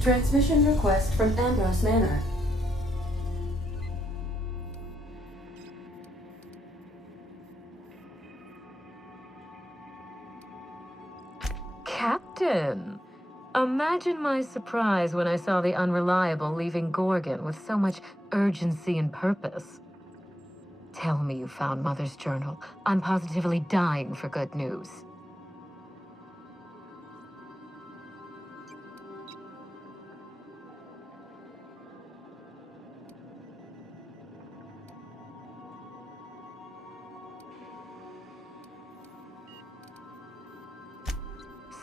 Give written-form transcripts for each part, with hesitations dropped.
Transmission request from Ambrose Manor. Captain! Imagine my surprise when I saw the Unreliable leaving Gorgon with so much urgency and purpose. Tell me you found Mother's journal. I'm positively dying for good news.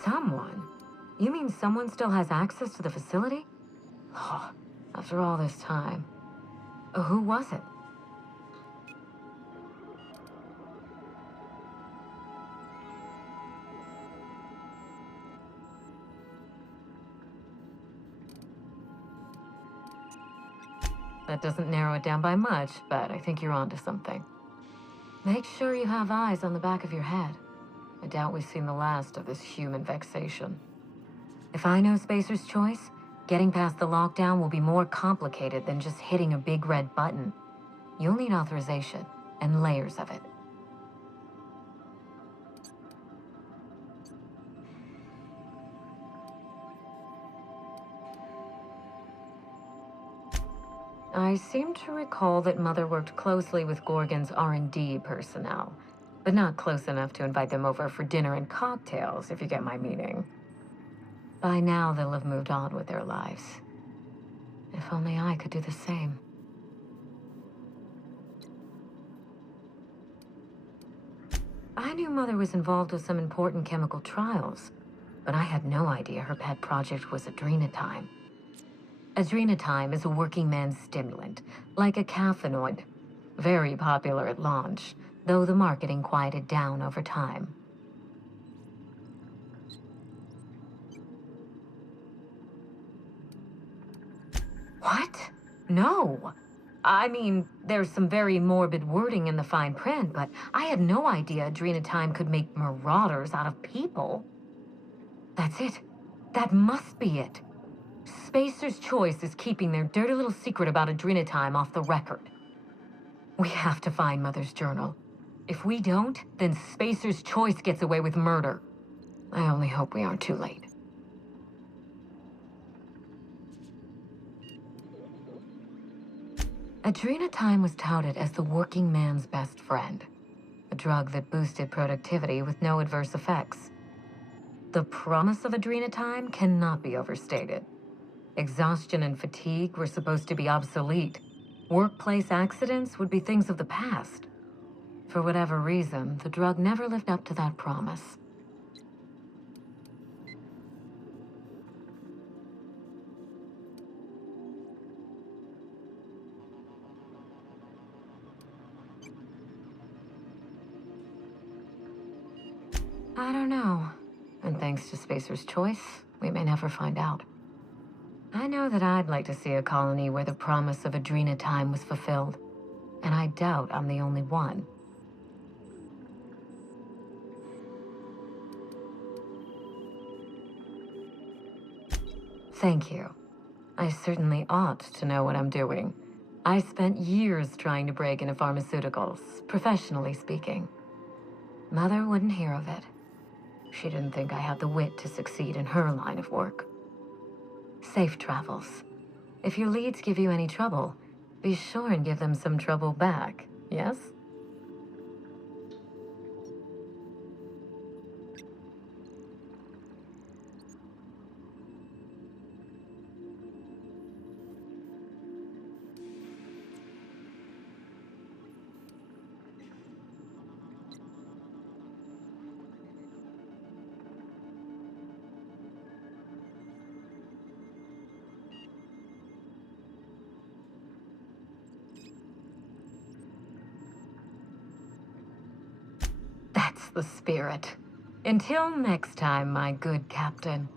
Someone? You mean someone still has access to the facility? Oh, after all this time. Who was it? That doesn't narrow it down by much, but I think you're onto something. Make sure you have eyes on the back of your head. I doubt we've seen the last of this human vexation. If I know Spacer's choice, getting past the lockdown will be more complicated than just hitting a big red button. You'll need authorization, and layers of it. I seem to recall that Mother worked closely with Gorgon's R&D personnel, but not close enough to invite them over for dinner and cocktails, if you get my meaning. By now, they'll have moved on with their lives. If only I could do the same. I knew Mother was involved with some important chemical trials, but I had no idea her pet project was adrenatime. Adrenatime is a working man's stimulant, like a caffeinoid. Very popular at launch, though the marketing quieted down over time. What? No. I mean, there's some very morbid wording in the fine print, but I had no idea adrenatime could make marauders out of people. That's it. That must be it. Spacer's choice is keeping their dirty little secret about adrenatime off the record. We have to find Mother's journal. If we don't, then Spacer's choice gets away with murder. I only hope we aren't too late. Adrenatime was touted as the working man's best friend, a drug that boosted productivity with no adverse effects. The promise of adrenatime cannot be overstated. Exhaustion and fatigue were supposed to be obsolete. Workplace accidents would be things of the past. For whatever reason, the drug never lived up to that promise. I don't know. And thanks to Spacer's choice, we may never find out. I know that I'd like to see a colony where the promise of adrenatime was fulfilled. And I doubt I'm the only one. Thank you. I certainly ought to know what I'm doing. I spent years trying to break into pharmaceuticals, professionally speaking. Mother wouldn't hear of it. She didn't think I had the wit to succeed in her line of work. Safe travels. If your leads give you any trouble, be sure and give them some trouble back, yes? That's the spirit. Until next time, my good captain.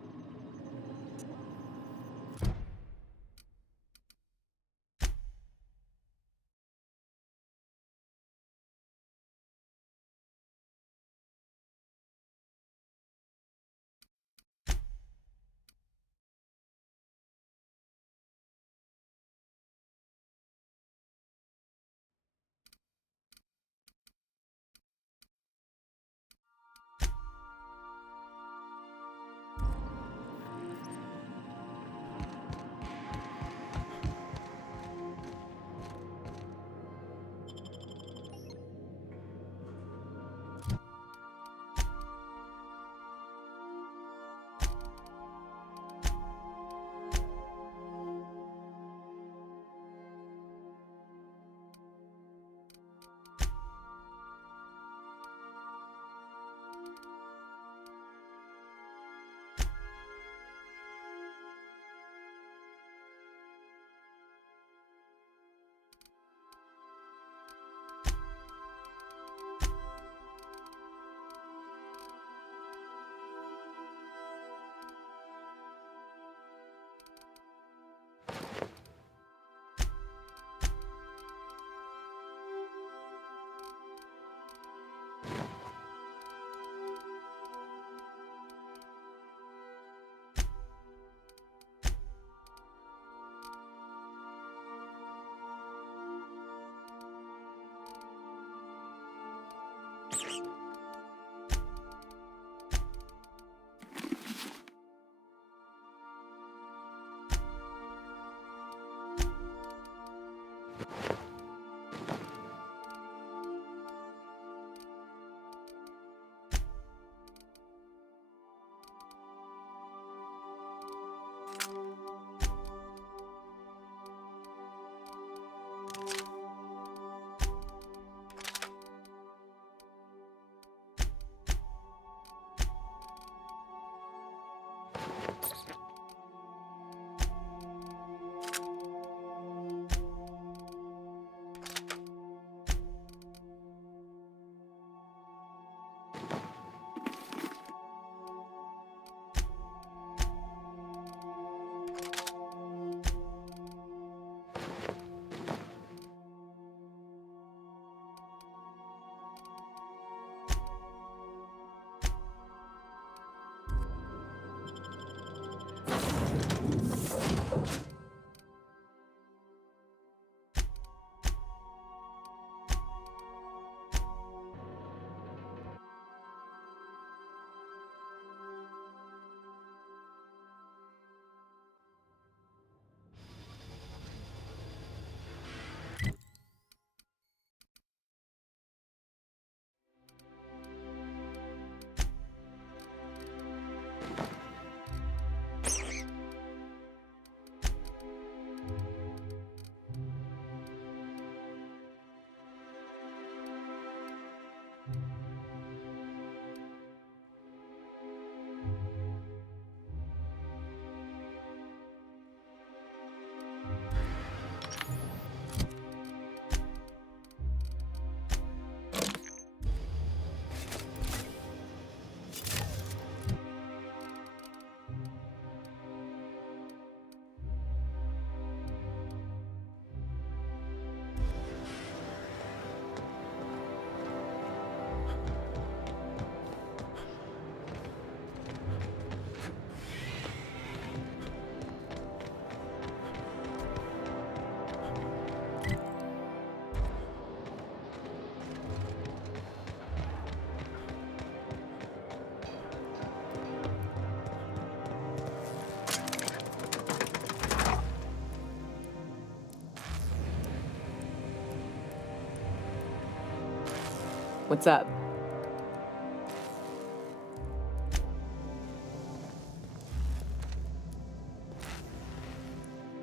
What's up?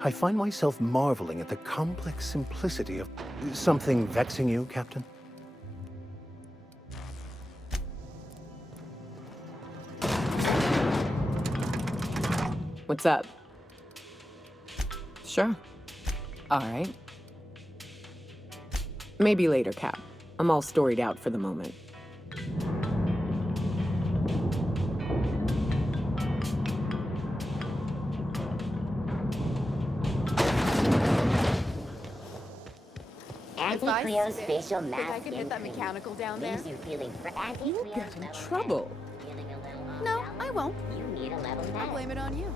I find myself marveling at the complex simplicity of... Something vexing you, Captain? What's up? Sure. All right. Maybe later, Cap. I'm all storied out for the moment. Anti-Cleo's facial mask think I can hit that mechanical down there? leaves you feeling You'll get in trouble. No, I won't. You need a level I head. blame it on you.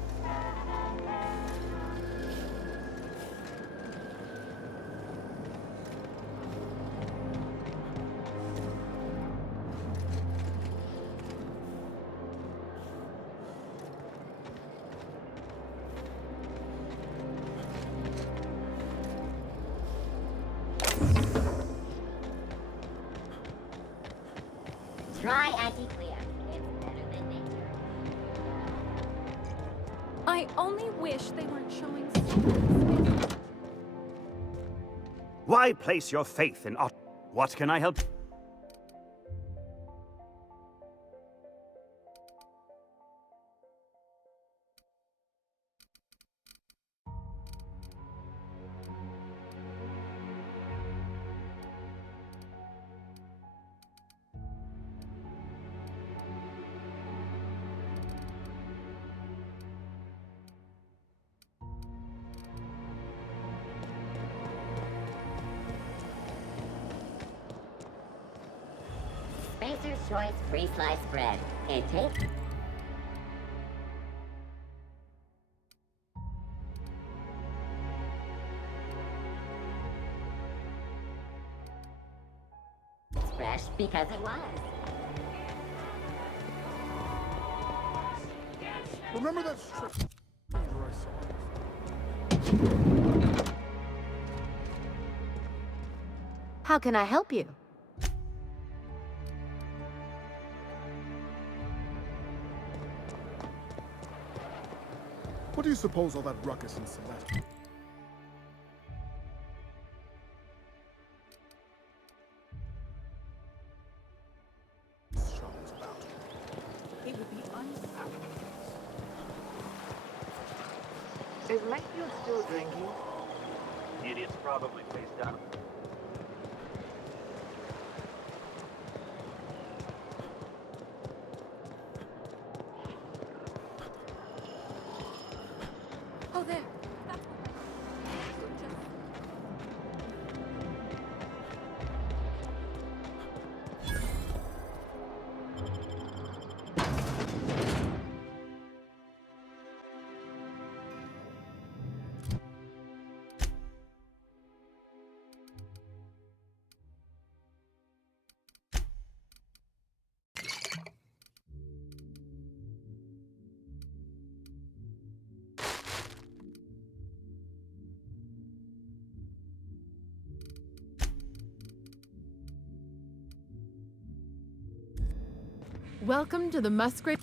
Try Anti-Cleo. It's better than nature. I only wish they weren't showing so much space. Why place your faith in Ot? What can I help? Spacer's Choice free sliced bread. It tastes... It's fresh because it was. Remember that strip I saw? How can I help you? What do you suppose all that ruckus in Celeste? Show's about. It would be unsafe. Is Matthew still drinking? Idiot's probably face down. Oh, there. Welcome to the Musgrave.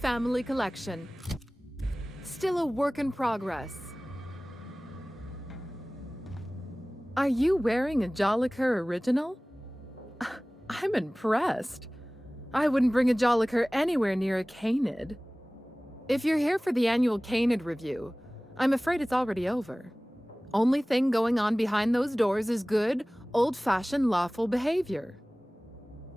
family collection. Still a work in progress. Are you wearing a Jolliker original? I'm impressed. I wouldn't bring a Jolliker anywhere near a Canid. If you're here for the annual Canid review, I'm afraid it's already over. Only thing going on behind those doors is good, old-fashioned lawful behavior.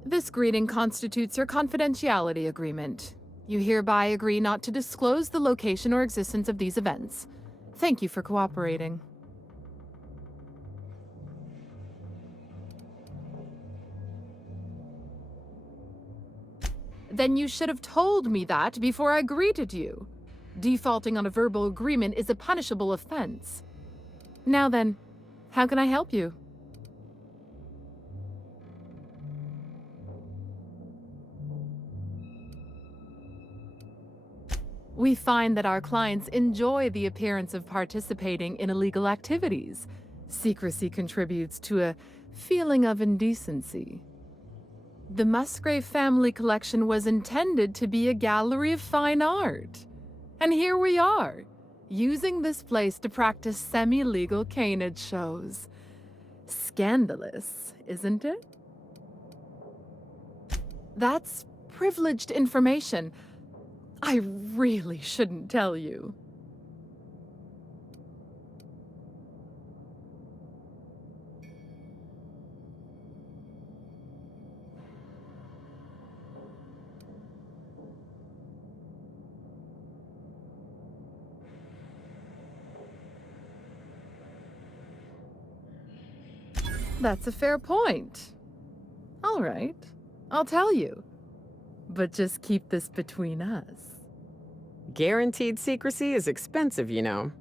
This greeting constitutes your confidentiality agreement. You hereby agree not to disclose the location or existence of these events. Thank you for cooperating. Then you should have told me that before I greeted you. Defaulting on a verbal agreement is a punishable offense. Now then, how can I help you? We find that our clients enjoy the appearance of participating in illegal activities. Secrecy contributes to a feeling of indecency. The Musgrave family collection was intended to be a gallery of fine art. And here we are, using this place to practice semi-legal canid shows. Scandalous, isn't it? That's privileged information. I really shouldn't tell you. That's a fair point. All right, I'll tell you. But just keep this between us. Guaranteed secrecy is expensive, you know.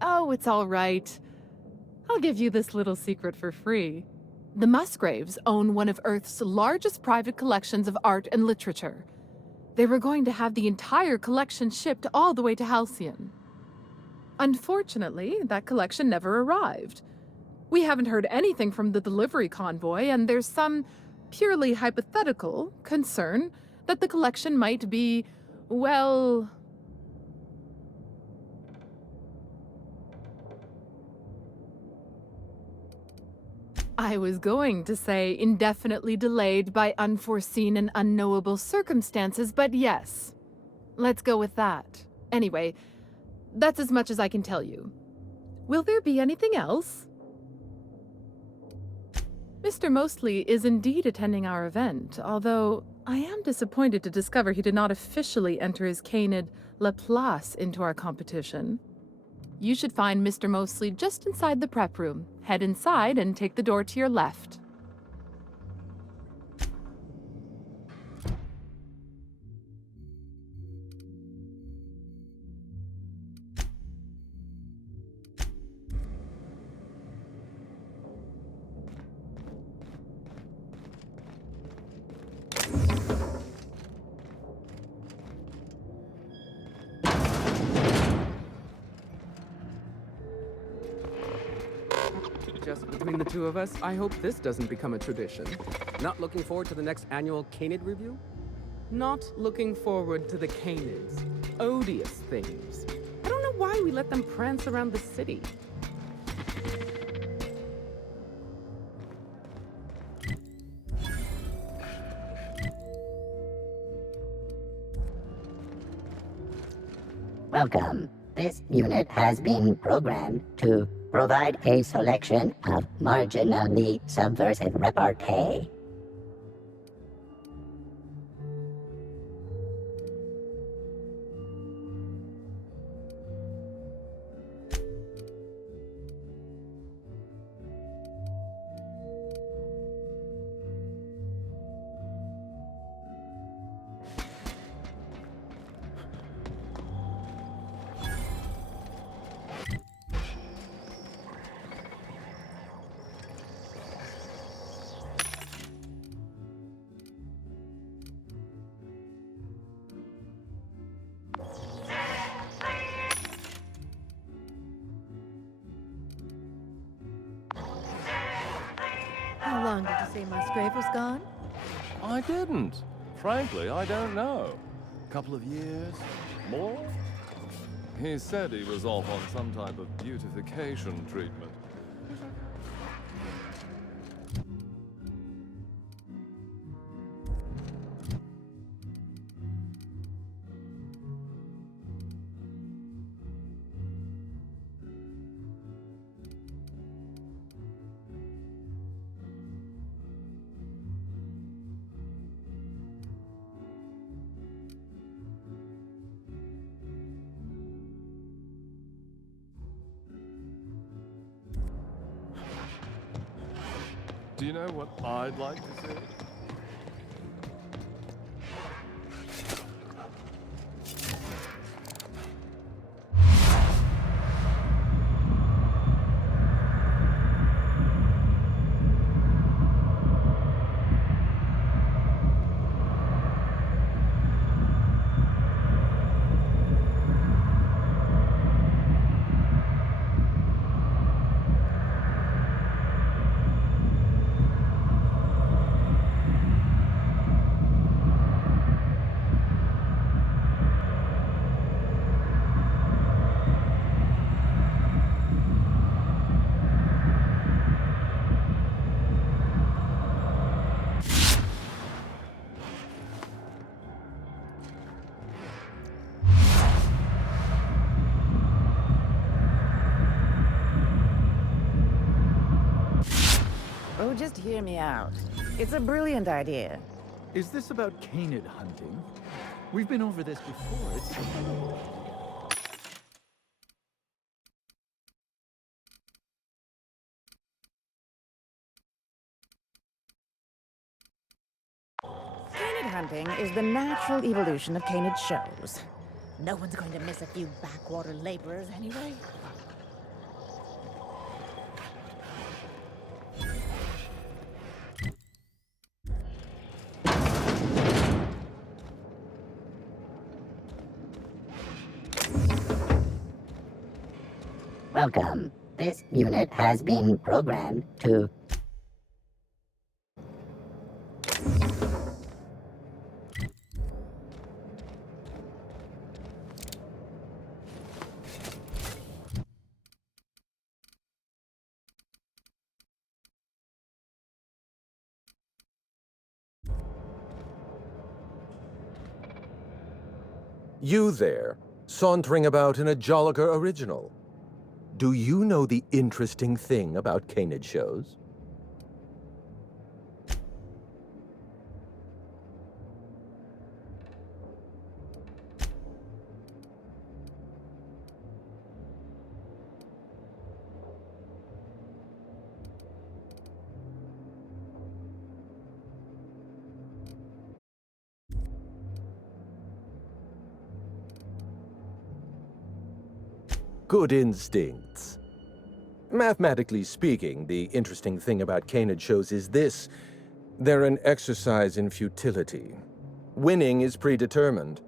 Oh, it's all right. I'll give you this little secret for free. The Musgraves own one of Earth's largest private collections of art and literature. They were going to have the entire collection shipped all the way to Halcyon. Unfortunately, that collection never arrived. We haven't heard anything from the delivery convoy, and there's some purely hypothetical concern that the collection might be, well... I was going to say indefinitely delayed by unforeseen and unknowable circumstances, but yes, let's go with that. Anyway, that's as much as I can tell you. Will there be anything else? Mr. Mostly is indeed attending our event, although I am disappointed to discover he did not officially enter his canid Laplace into our competition. You should find Mr. Mostly just inside the prep room. Head inside and take the door to your left. Just between the two of us, I hope this doesn't become a tradition. Not looking forward to the next annual Canid review? Not looking forward to the Canids. Odious things. I don't know why we let them prance around the city. Welcome. This unit has been programmed to provide a selection of marginally subversive repartee. How long did you say Musgrave was gone? I didn't. Frankly, I don't know. Couple of years? More? He said he was off on some type of beautification treatment. Do you know what I'd like to see? Oh, just hear me out. It's a brilliant idea. Is this about canid hunting? We've been over this before. It's Canid hunting is the natural evolution of canid shows. No one's going to miss a few backwater laborers anyway. Welcome. This unit has been programmed to... You there, sauntering about in a Jolliker original. Do you know the interesting thing about canid shows? Good instincts. Mathematically speaking, the interesting thing about canid shows is this. They're an exercise in futility. Winning is predetermined.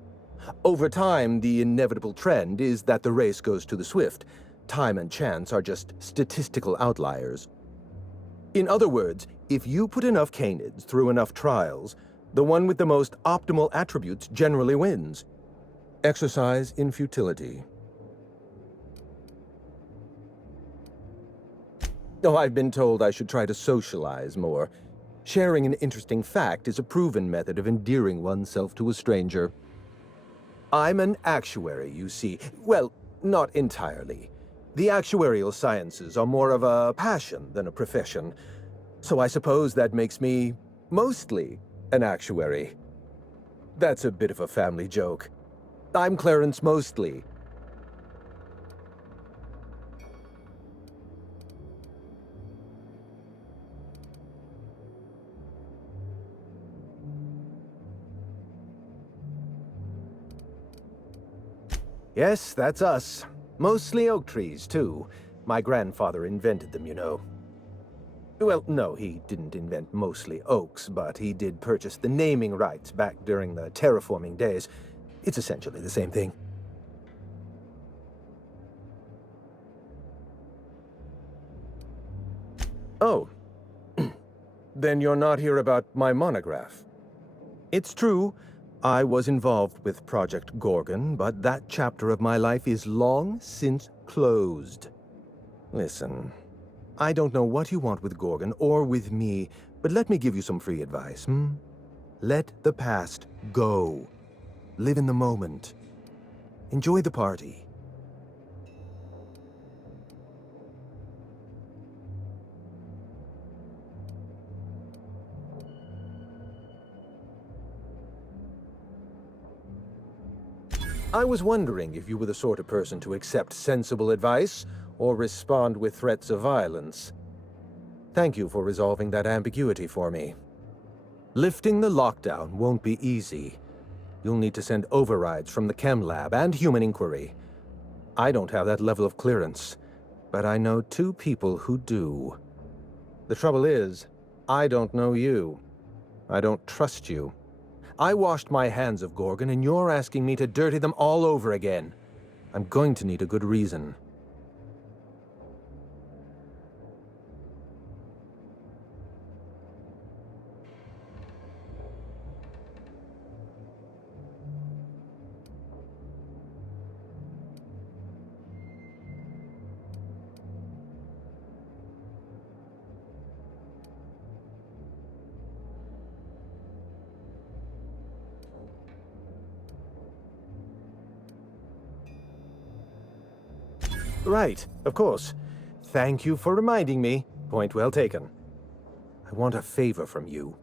Over time, the inevitable trend is that the race goes to the swift. Time and chance are just statistical outliers. In other words, if you put enough canids through enough trials, the one with the most optimal attributes generally wins. Exercise in futility. Oh, I've been told I should try to socialize more. Sharing an interesting fact is a proven method of endearing oneself to a stranger. I'm an actuary, you see. Well, not entirely. The actuarial sciences are more of a passion than a profession. So I suppose that makes me mostly an actuary. That's a bit of a family joke. I'm Clarence Mostly. Yes, that's us. Mostly oak trees, too. My grandfather invented them, you know. Well, no, he didn't invent mostly oaks, but he did purchase the naming rights back during the terraforming days. It's essentially the same thing. Oh. Then you're not here about my monograph. It's true. I was involved with Project Gorgon, but that chapter of my life is long since closed. Listen, I don't know what you want with Gorgon or with me, but let me give you some free advice, Let the past go. Live in the moment. Enjoy the party. I was wondering if you were the sort of person to accept sensible advice or respond with threats of violence. Thank you for resolving that ambiguity for me. Lifting the lockdown won't be easy. You'll need to send overrides from the chem lab and human inquiry. I don't have that level of clearance, but I know 2 people who do. The trouble is, I don't know you. I don't trust you. I washed my hands of Gorgon, and you're asking me to dirty them all over again. I'm going to need a good reason. Right, of course. Thank you for reminding me. Point well taken. I want a favor from you.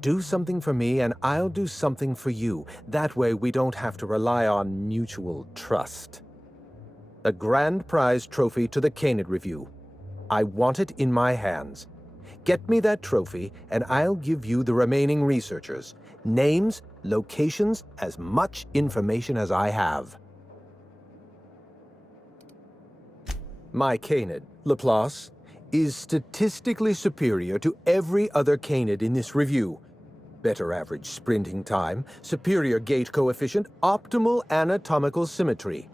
Do something for me and I'll do something for you. That way we don't have to rely on mutual trust. A grand prize trophy to the Canid Review. I want it in my hands. Get me that trophy and I'll give you the remaining researchers. Names, locations, as much information as I have. My Canid, Laplace, is statistically superior to every other Canid in this review. Better average sprinting time, superior gait coefficient, optimal anatomical symmetry.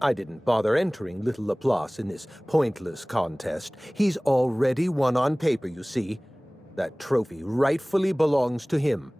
I didn't bother entering little Laplace in this pointless contest. He's already won on paper, you see. That trophy rightfully belongs to him.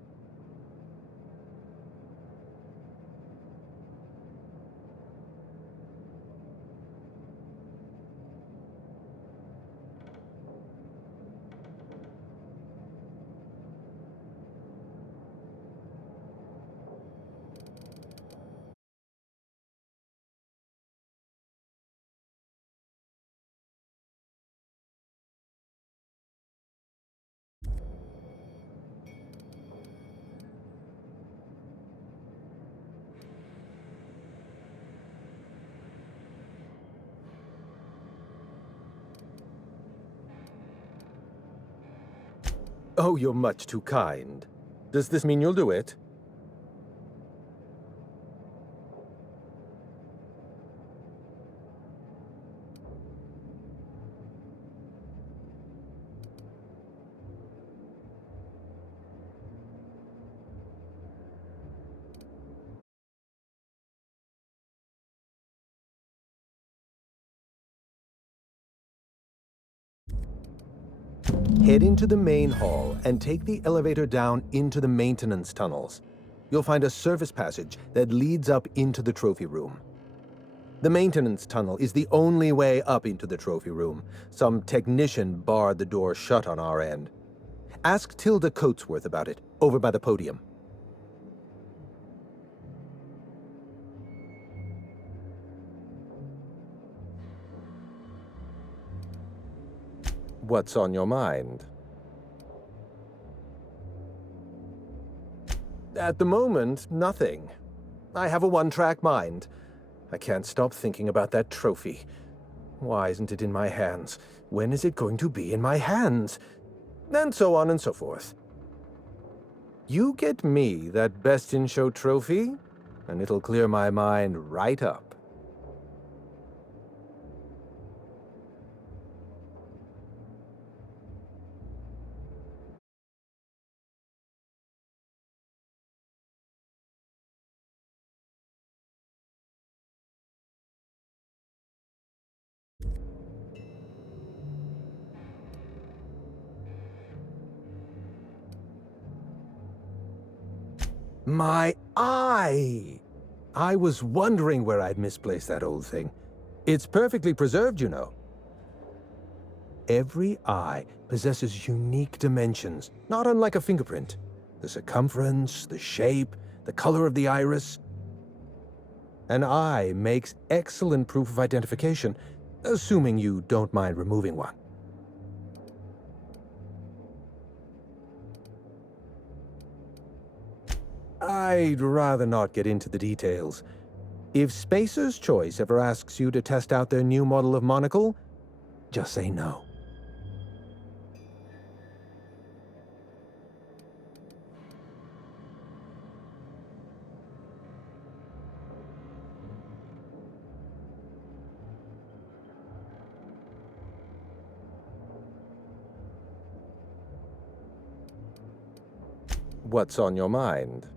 Oh, you're much too kind. Does this mean you'll do it? Head into the main hall and take the elevator down into the maintenance tunnels. You'll find a service passage that leads up into the trophy room. The maintenance tunnel is the only way up into the trophy room. Some technician barred the door shut on our end. Ask Tilda Coatsworth about it, over by the podium. What's on your mind? At the moment, nothing. I have a one-track mind. I can't stop thinking about that trophy. Why isn't it in my hands? When is it going to be in my hands? And so on and so forth. You get me that Best in Show trophy, and it'll clear my mind right up. My eye! I was wondering where I'd misplaced that old thing. It's perfectly preserved, you know. Every eye possesses unique dimensions, not unlike a fingerprint. The circumference, the shape, the color of the iris. An eye makes excellent proof of identification, assuming you don't mind removing one. I'd rather not get into the details. If Spacer's Choice ever asks you to test out their new model of monocle, just say no. What's on your mind?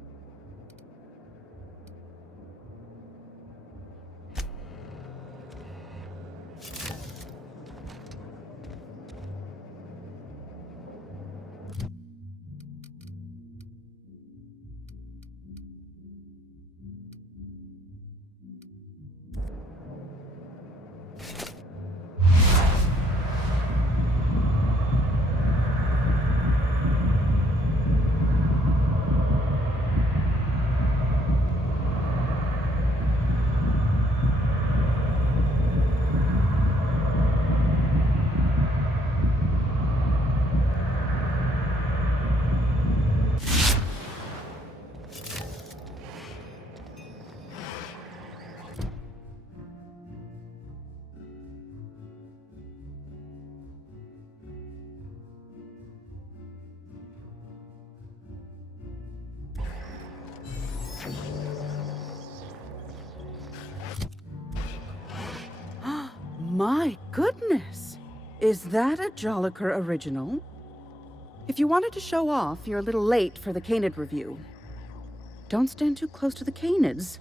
My goodness! Is that a Jolliker original? If you wanted to show off, you're a little late for the Canid review. Don't stand too close to the Canids.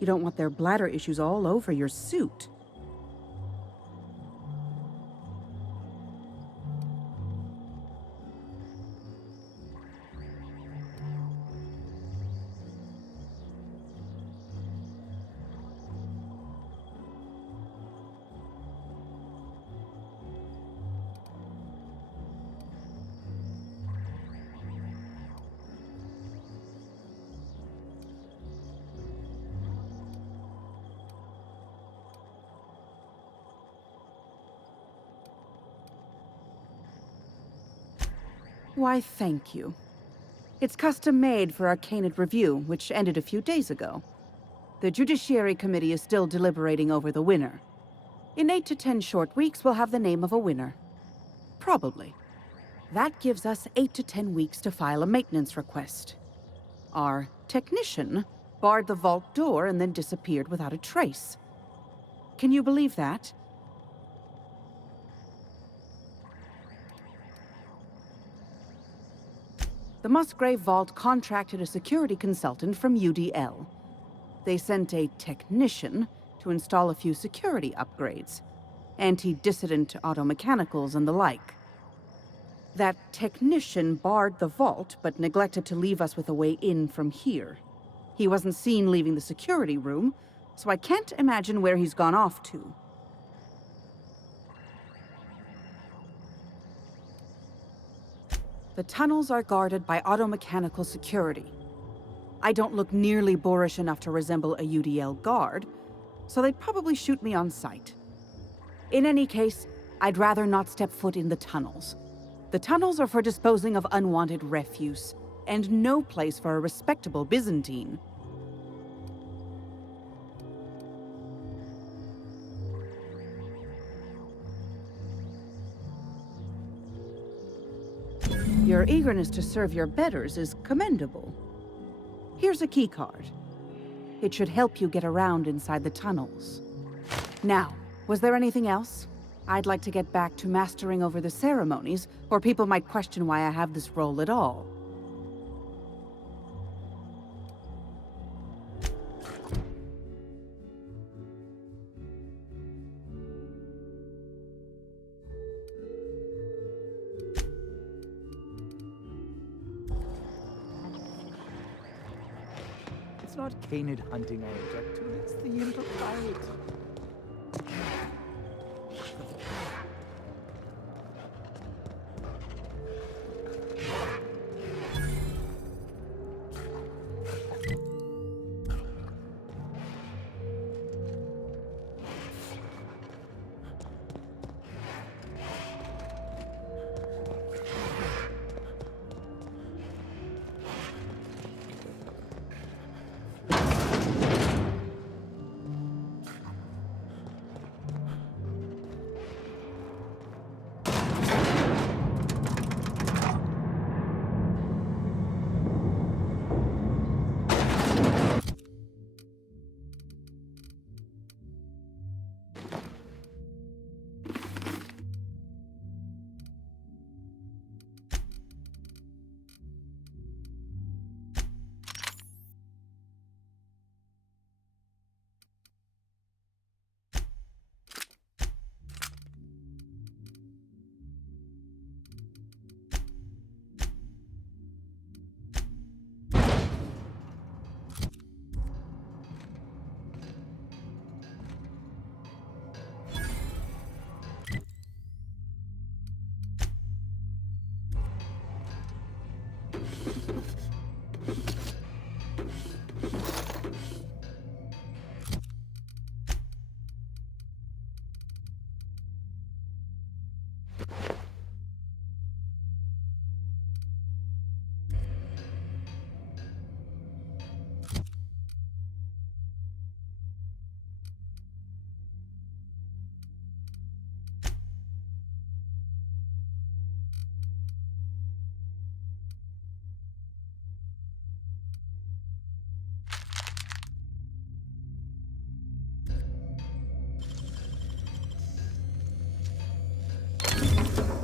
You don't want their bladder issues all over your suit. Why, thank you. It's custom-made for our Canid review, which ended a few days ago. The Judiciary Committee is still deliberating over the winner. In 8 to 10 short weeks, we'll have the name of a winner. Probably. That gives us 8 to 10 weeks to file a maintenance request. Our technician barred the vault door and then disappeared without a trace. Can you believe that? The Musgrave Vault contracted a security consultant from UDL. They sent a technician to install a few security upgrades, anti-dissident automechanicals and the like. That technician barred the vault, but neglected to leave us with a way in from here. He wasn't seen leaving the security room, so I can't imagine where he's gone off to. The tunnels are guarded by automechanical security. I don't look nearly boorish enough to resemble a UDL guard, so they'd probably shoot me on sight. In any case, I'd rather not step foot in the tunnels. The tunnels are for disposing of unwanted refuse, and no place for a respectable Byzantine. Your eagerness to serve your betters is commendable. Here's a keycard. It should help you get around inside the tunnels. Now, was there anything else? I'd like to get back to mastering over the ceremonies, or people might question why I have this role at all. not canid hunting I object to, it's the impropriety.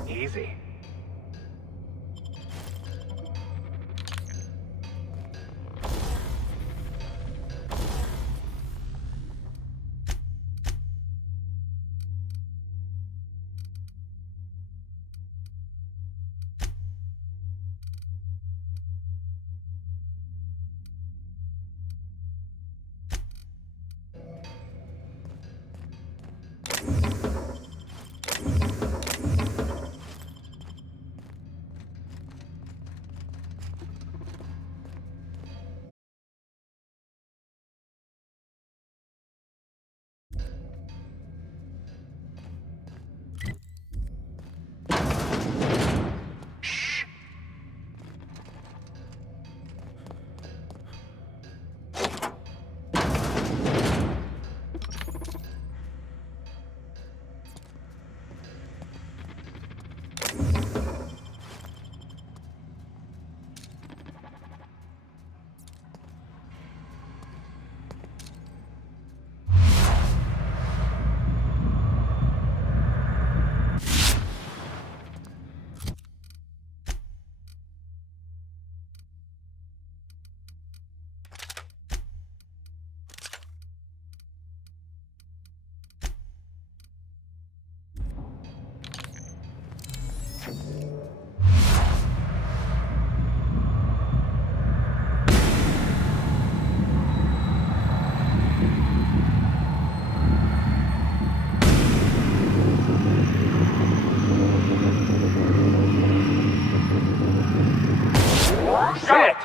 Easy. Shit!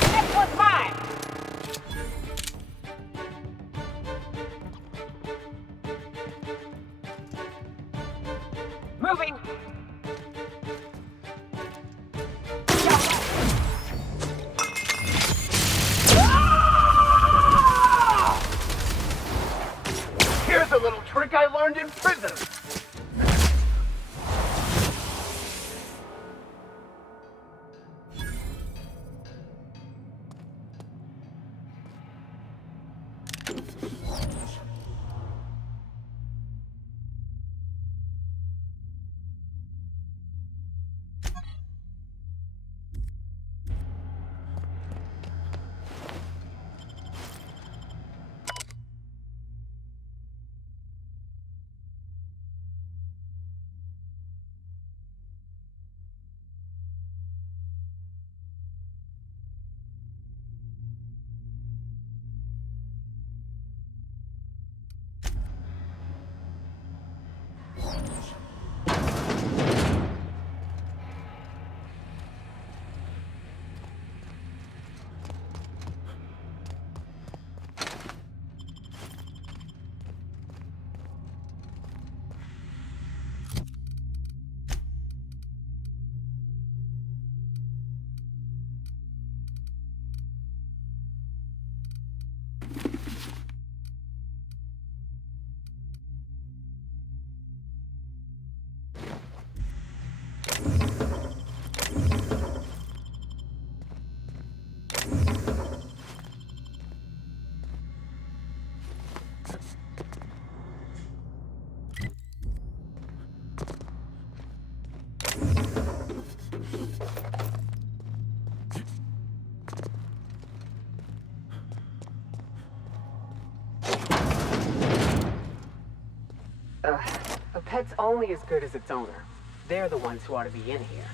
This was mine! Moving! Here's a little trick I learned in prison. A pet's only as good as its owner. They're the ones who ought to be in here.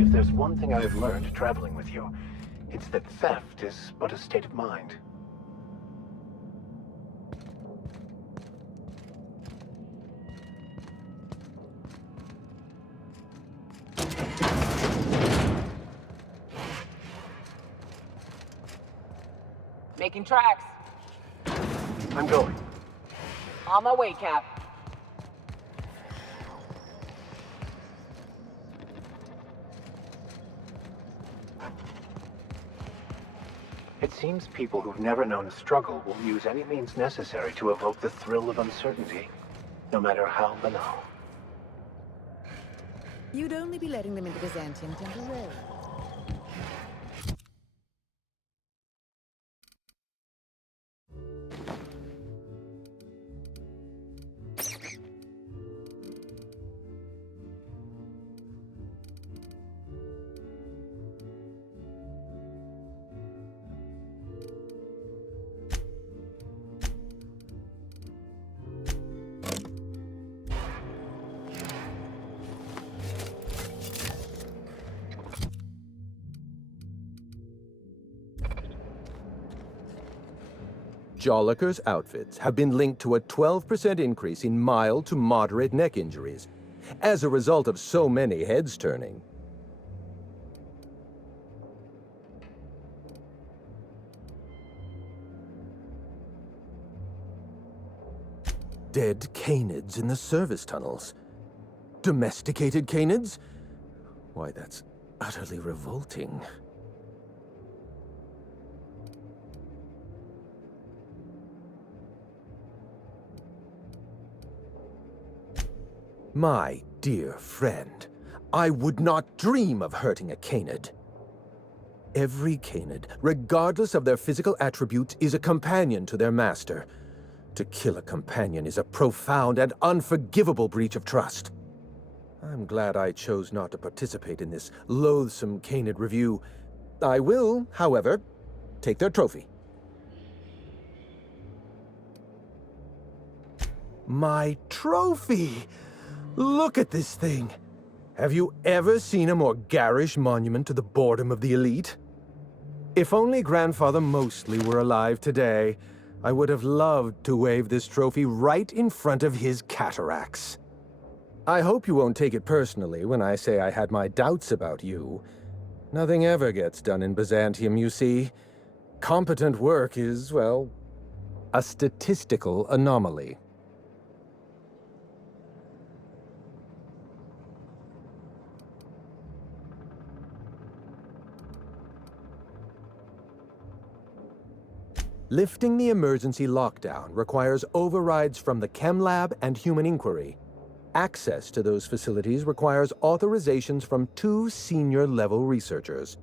If there's one thing I've learned traveling with you, it's that theft is but a state of mind. Making tracks. I'm going. On my way, Cap. It seems people who've never known a struggle will use any means necessary to evoke the thrill of uncertainty, no matter how banal. You'd only be letting them into Byzantium temporarily. Jolliker's outfits have been linked to a 12% increase in mild to moderate neck injuries as a result of so many heads turning. Dead canids in the service tunnels. Domesticated canids? Why, that's utterly revolting. My dear friend, I would not dream of hurting a canid. Every canid, regardless of their physical attributes, is a companion to their master. To kill a companion is a profound and unforgivable breach of trust. I'm glad I chose not to participate in this loathsome canid review. I will, however, take their trophy. My trophy! Look at this thing! Have you ever seen a more garish monument to the boredom of the elite? If only Grandfather Mostly were alive today, I would have loved to wave this trophy right in front of his cataracts. I hope you won't take it personally when I say I had my doubts about you. Nothing ever gets done in Byzantium, you see. Competent work is, well, a statistical anomaly. Lifting the emergency lockdown requires overrides from the Chem Lab and Human Inquiry. Access to those facilities requires authorizations from 2 senior-level researchers.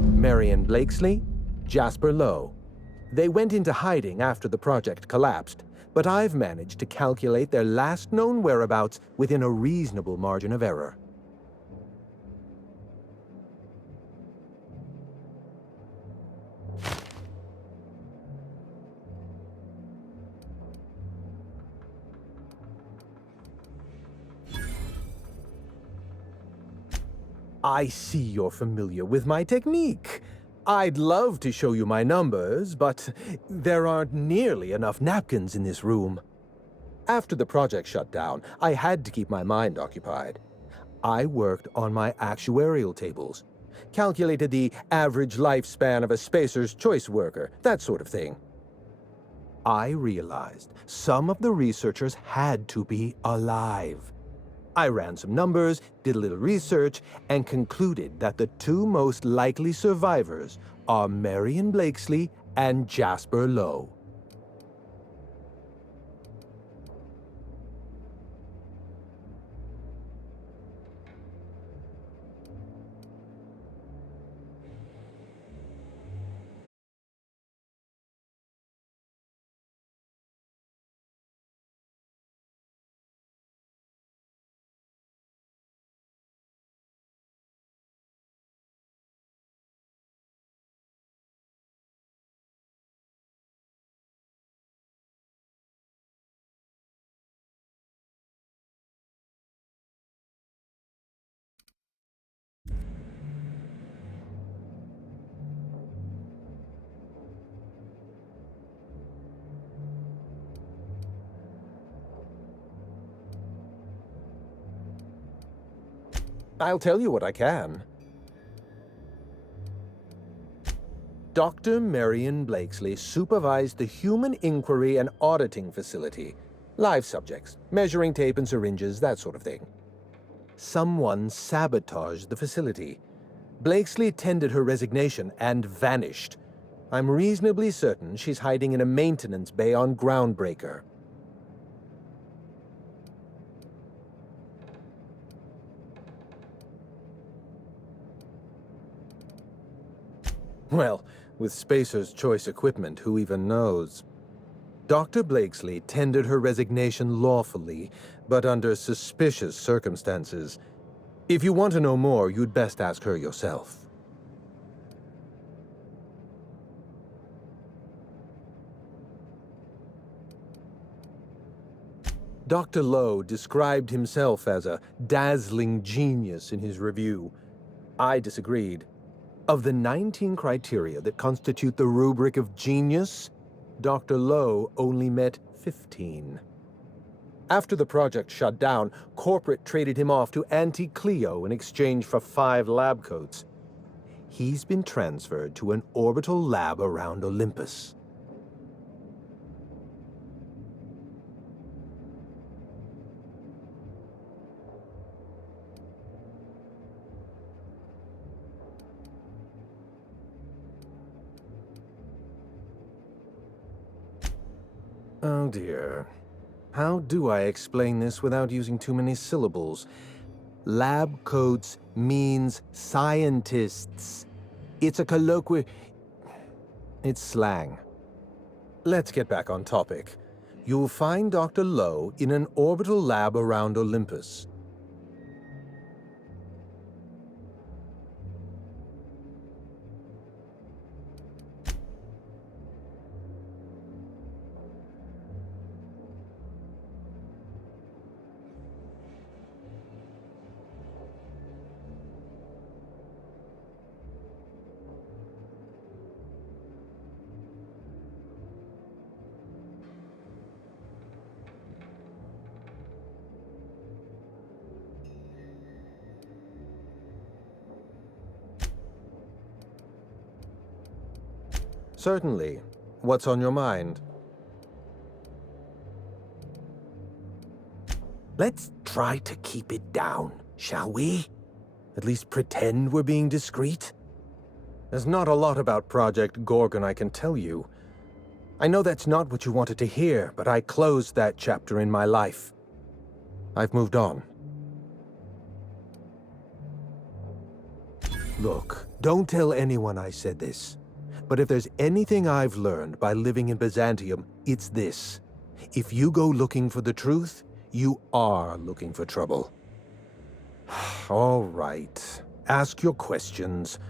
Marion Blakesley, Jasper Lowe. They went into hiding after the project collapsed, but I've managed to calculate their last known whereabouts within a reasonable margin of error. I see you're familiar with my technique. I'd love to show you my numbers, but there aren't nearly enough napkins in this room. After the project shut down, I had to keep my mind occupied. I worked on my actuarial tables, calculated the average lifespan of a Spacer's Choice worker, that sort of thing. I realized some of the researchers had to be alive. I ran some numbers, did a little research, and concluded that the 2 most likely survivors are Marion Blakesley and Jasper Lowe. I'll tell you what I can. Dr. Marion Blakesley supervised the Human Inquiry and Auditing Facility. Live subjects, measuring tape and syringes, that sort of thing. Someone sabotaged the facility. Blakesley tendered her resignation and vanished. I'm reasonably certain she's hiding in a maintenance bay on Groundbreaker. Well, with Spacer's choice equipment, who even knows? Dr. Blakesley tendered her resignation lawfully, but under suspicious circumstances. If you want to know more, you'd best ask her yourself. Dr. Lowe described himself as a dazzling genius in his review. I disagreed. Of the 19 criteria that constitute the rubric of genius, Dr. Lowe only met 15. After the project shut down, corporate traded him off to Auntie Cleo in exchange for 5 lab coats. He's been transferred to an orbital lab around Olympus. Oh dear. How do I explain this without using too many syllables? Lab coats means scientists. It's a colloquial... It's slang. Let's get back on topic. You'll find Dr. Lowe in an orbital lab around Olympus. Certainly. What's on your mind? Let's try to keep it down, shall we? At least pretend we're being discreet? There's not a lot about Project Gorgon I can tell you. I know that's not what you wanted to hear, but I closed that chapter in my life. I've moved on. Look, don't tell anyone I said this. But if there's anything I've learned by living in Byzantium, it's this. If you go looking for the truth, you are looking for trouble. All right. Ask your questions.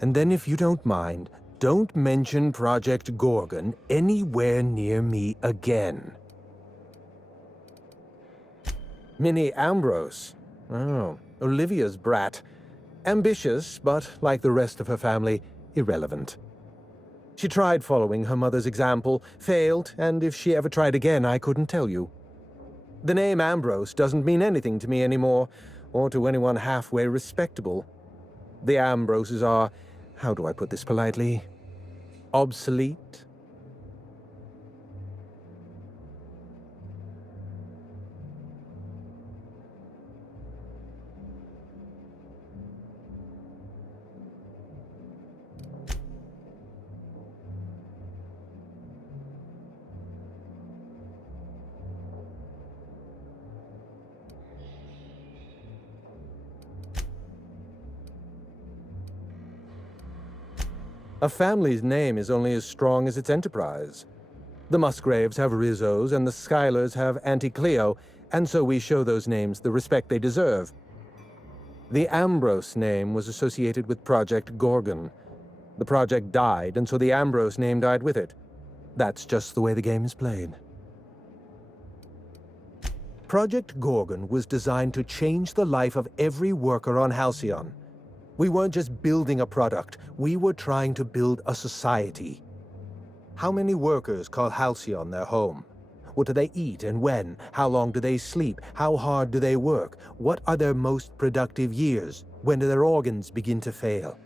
And then if you don't mind, don't mention Project Gorgon anywhere near me again. Minnie Ambrose. Oh, Olivia's brat. Ambitious, but like the rest of her family, irrelevant. She tried following her mother's example, failed, and if she ever tried again, I couldn't tell you. The name Ambrose doesn't mean anything to me anymore, or to anyone halfway respectable. The Ambroses are, how do I put this politely, obsolete? A family's name is only as strong as its enterprise. The Musgraves have Rizzos, and the Schylers have Auntie Cleo, and so we show those names the respect they deserve. The Ambrose name was associated with Project Gorgon. The project died, and so the Ambrose name died with it. That's just the way the game is played. Project Gorgon was designed to change the life of every worker on Halcyon. We weren't just building a product, we were trying to build a society. How many workers call Halcyon their home? What do they eat and when? How long do they sleep? How hard do they work? What are their most productive years? When do their organs begin to fail?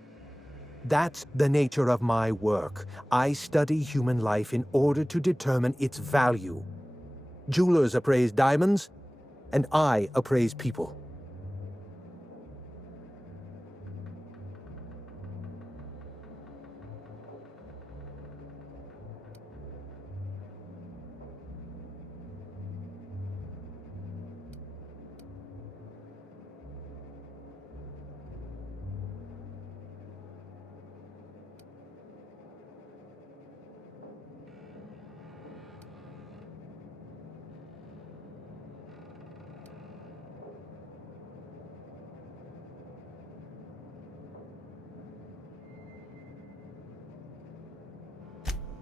That's the nature of my work. I study human life in order to determine its value. Jewelers appraise diamonds, and I appraise people.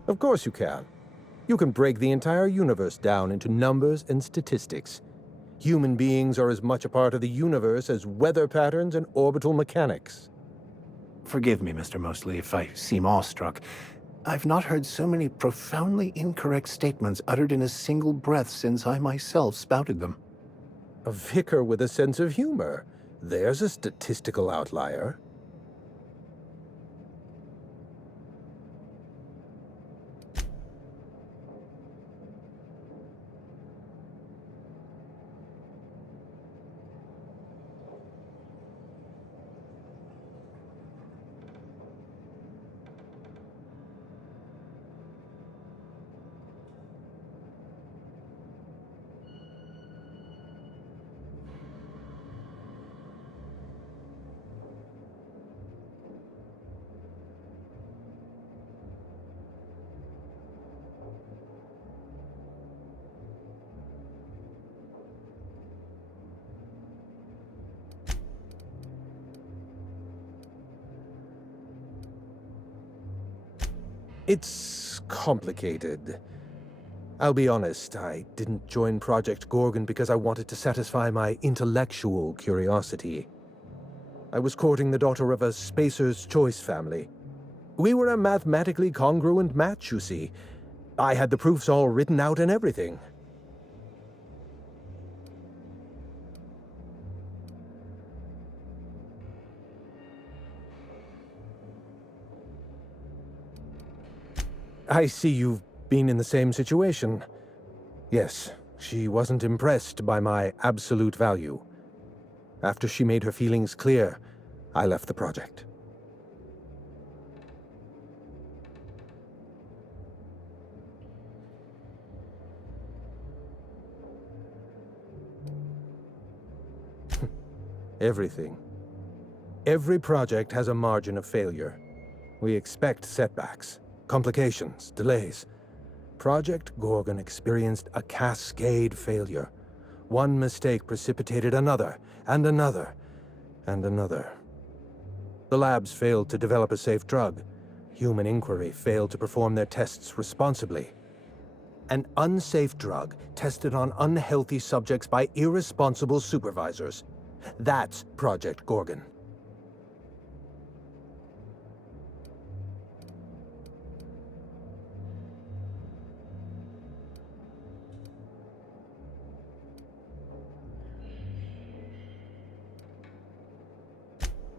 Of course you can. You can break the entire universe down into numbers and statistics. Human beings are as much a part of the universe as weather patterns and orbital mechanics. Forgive me, Mr. Mosley, if I seem awestruck. I've not heard so many profoundly incorrect statements uttered in a single breath since I myself spouted them. A vicar with a sense of humor. There's a statistical outlier. It's complicated. I'll be honest, I didn't join Project Gorgon because I wanted to satisfy my intellectual curiosity. I was courting the daughter of a Spacer's Choice family. We were a mathematically congruent match, you see. I had the proofs all written out and everything. I see you've been in the same situation. Yes, she wasn't impressed by my absolute value. After she made her feelings clear, I left the project. Everything. Every project has a margin of failure. We expect setbacks. Complications, delays. Project Gorgon experienced a cascade failure. One mistake precipitated another, and another, and another. The labs failed to develop a safe drug. Human Inquiry failed to perform their tests responsibly. An unsafe drug tested on unhealthy subjects by irresponsible supervisors. That's Project Gorgon.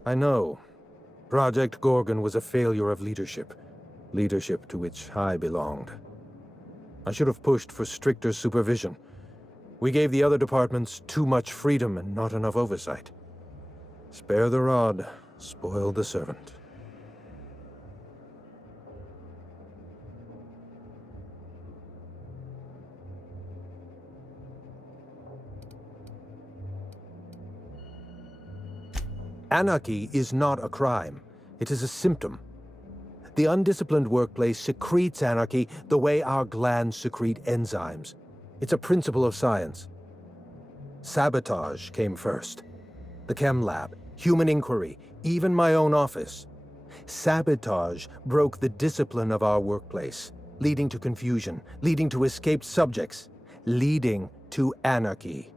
I know. Project Gorgon was a failure of leadership. Leadership to which I belonged. I should have pushed for stricter supervision. We gave the other departments too much freedom and not enough oversight. Spare the rod, spoil the servant. Anarchy is not a crime. It is a symptom. The undisciplined workplace secretes anarchy the way our glands secrete enzymes. It's a principle of science. Sabotage came first. The chem lab, human inquiry, even my own office. Sabotage broke the discipline of our workplace, leading to confusion, leading to escaped subjects, leading to anarchy.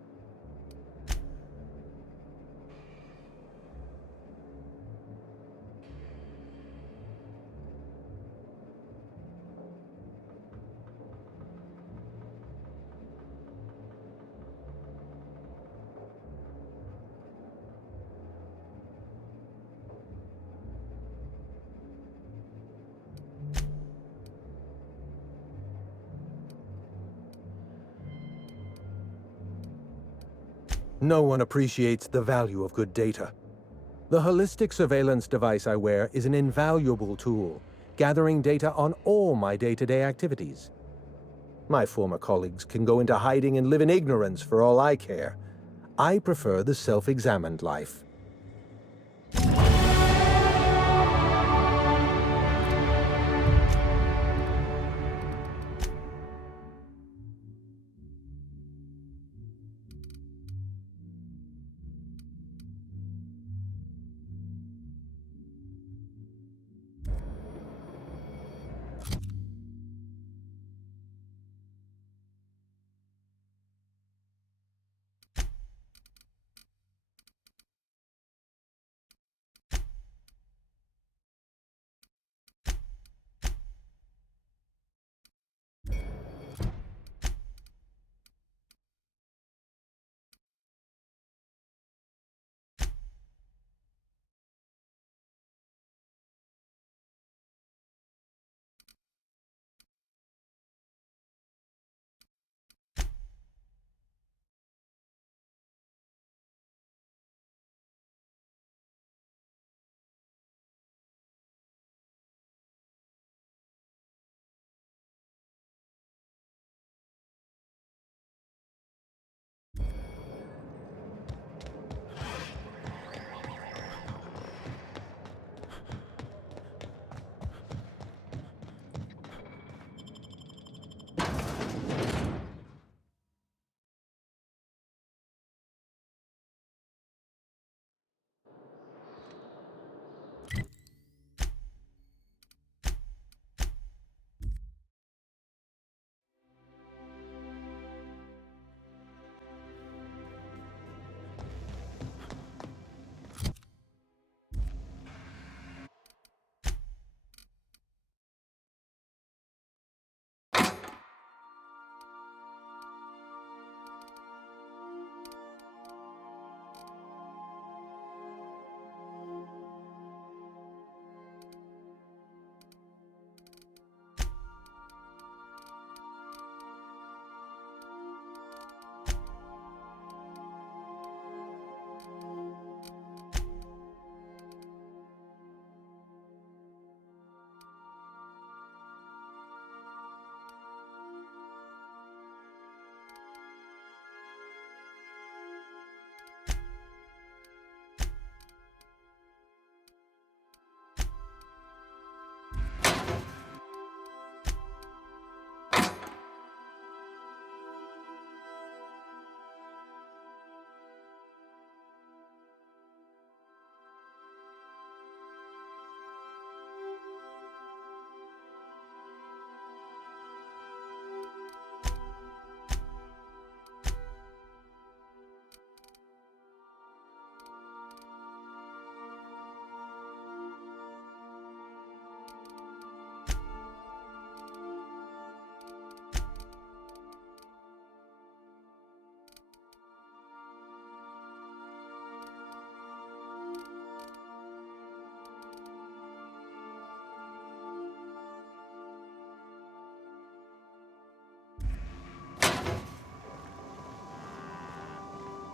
No one appreciates the value of good data. The holistic surveillance device I wear is an invaluable tool, gathering data on all my day-to-day activities. My former colleagues can go into hiding and live in ignorance for all I care. I prefer the self-examined life.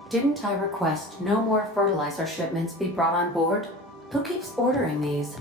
Didn't I request no more fertilizer shipments be brought on board? Who keeps ordering these?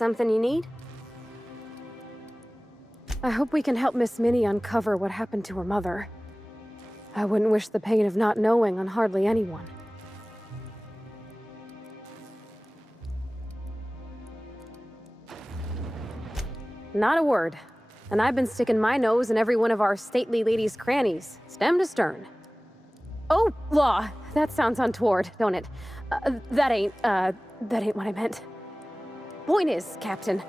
something you need? I hope we can help Miss Minnie uncover what happened to her mother. I wouldn't wish the pain of not knowing on hardly anyone. Not a word. And I've been sticking my nose in every one of our stately ladies' crannies, stem to stern. Oh, law! That sounds untoward, don't it? That ain't what I meant. Point is, Captain,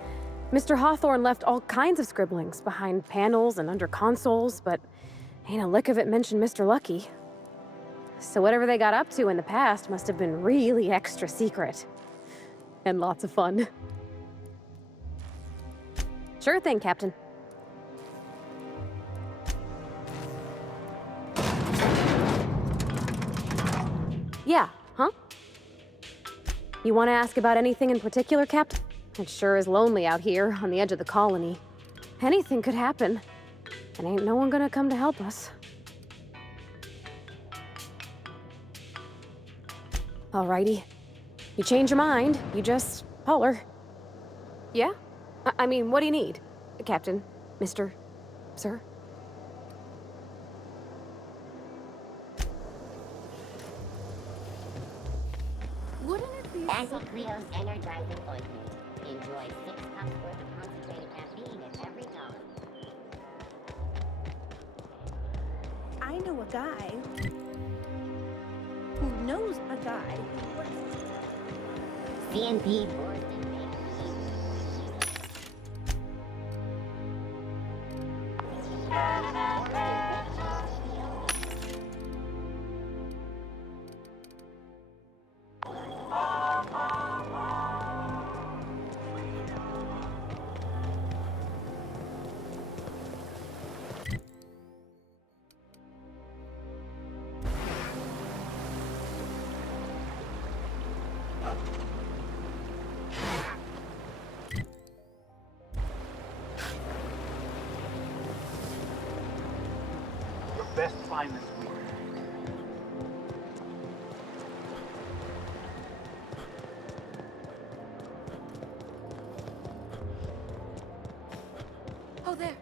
Mr. Hawthorne left all kinds of scribblings behind panels and under consoles, but ain't a lick of it mentioned Mr. Lucky. So whatever they got up to in the past must have been really extra secret. And lots of fun. Sure thing, Captain. Yeah, huh? You want to ask about anything in particular, Captain? It sure is lonely out here on the edge of the colony. Anything could happen, and ain't no one gonna come to help us. Alrighty. You change your mind, you just holler. Yeah? I mean, what do you need? Captain, Mr. Sir? Wouldn't it be Anti-Creo's energizing ointment. Enjoy 6 cups worth of concentrated caffeine at every dawn. I know a guy who knows a guy who works. CNP boards and Best find this week. Oh, there.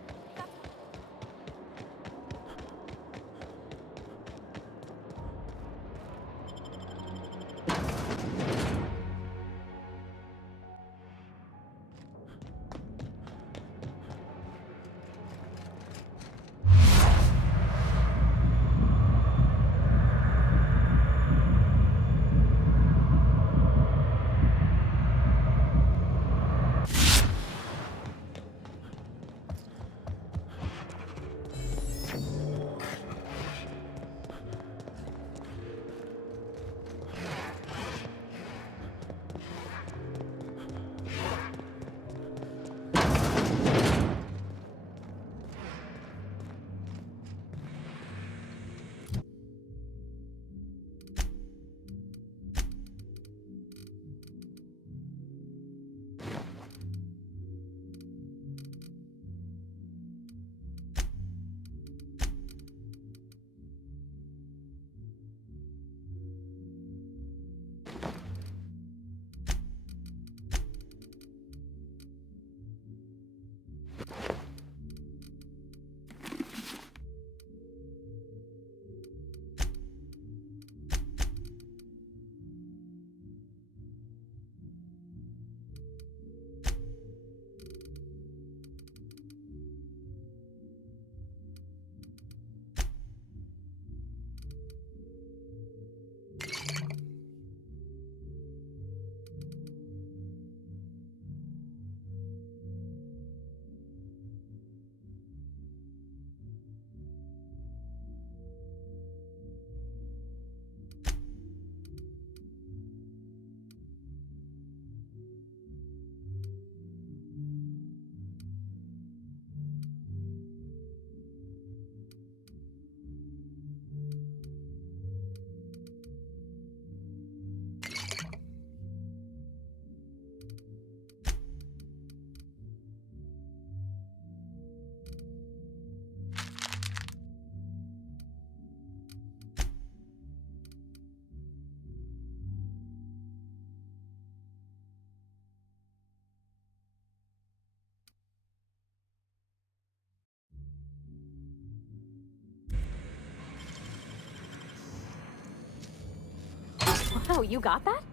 Wow, you got that?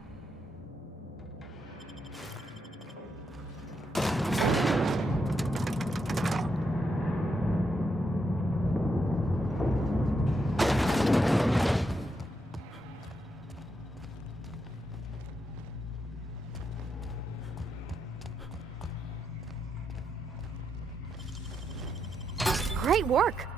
Great work!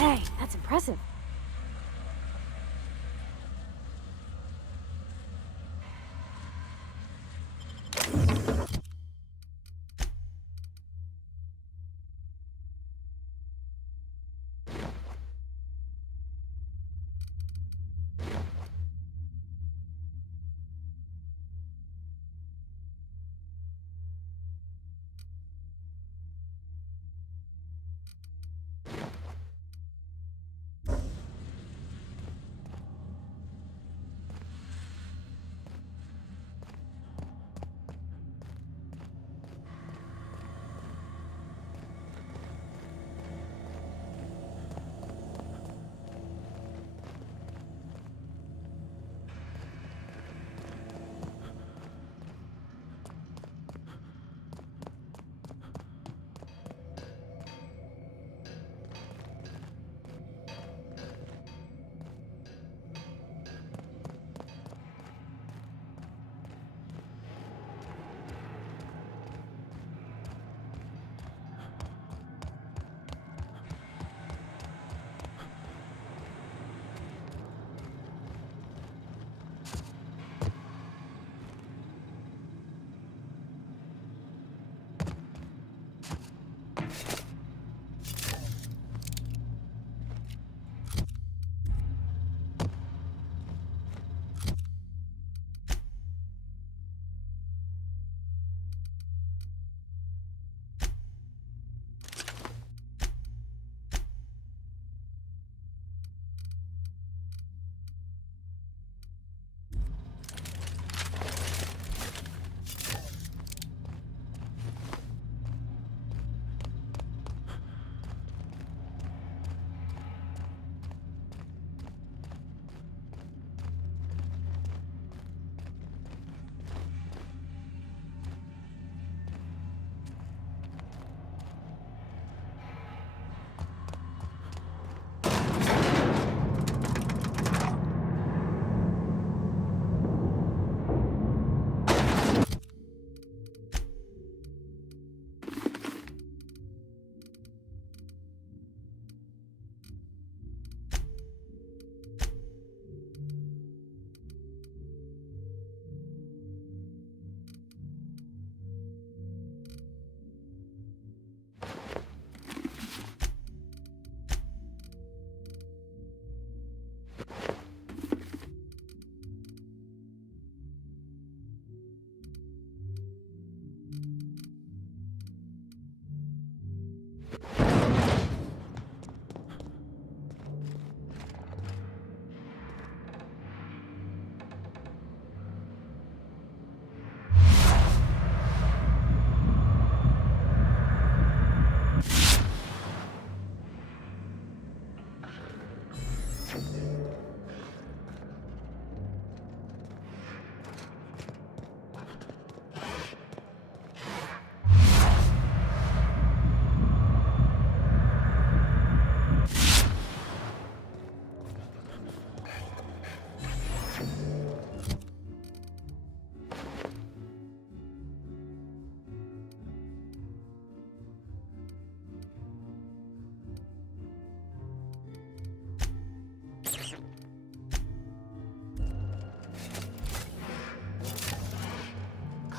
Hey, that's impressive.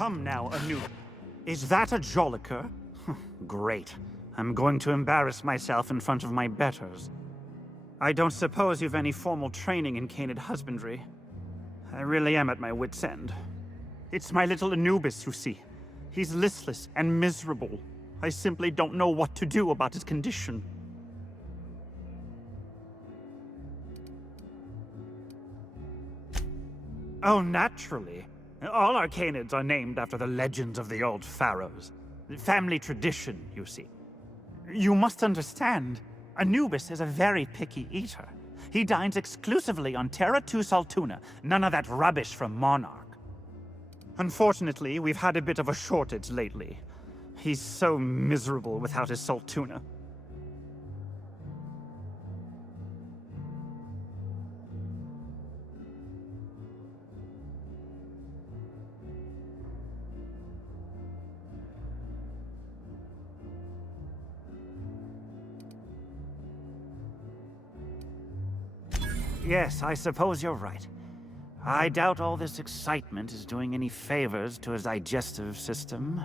Come now, Anu. Is that a Joliker? Great. I'm going to embarrass myself in front of my betters. I don't suppose you've any formal training in canid husbandry. I really am at my wit's end. It's my little Anubis, you see. He's listless and miserable. I simply don't know what to do about his condition. Oh, naturally. All our canids are named after the legends of the old pharaohs. Family tradition, you see. You must understand, Anubis is a very picky eater. He dines exclusively on Terra 2 salt tuna, none of that rubbish from Monarch. Unfortunately, we've had a bit of a shortage lately. He's so miserable without his salt tuna. Yes, I suppose you're right. I doubt all this excitement is doing any favors to his digestive system.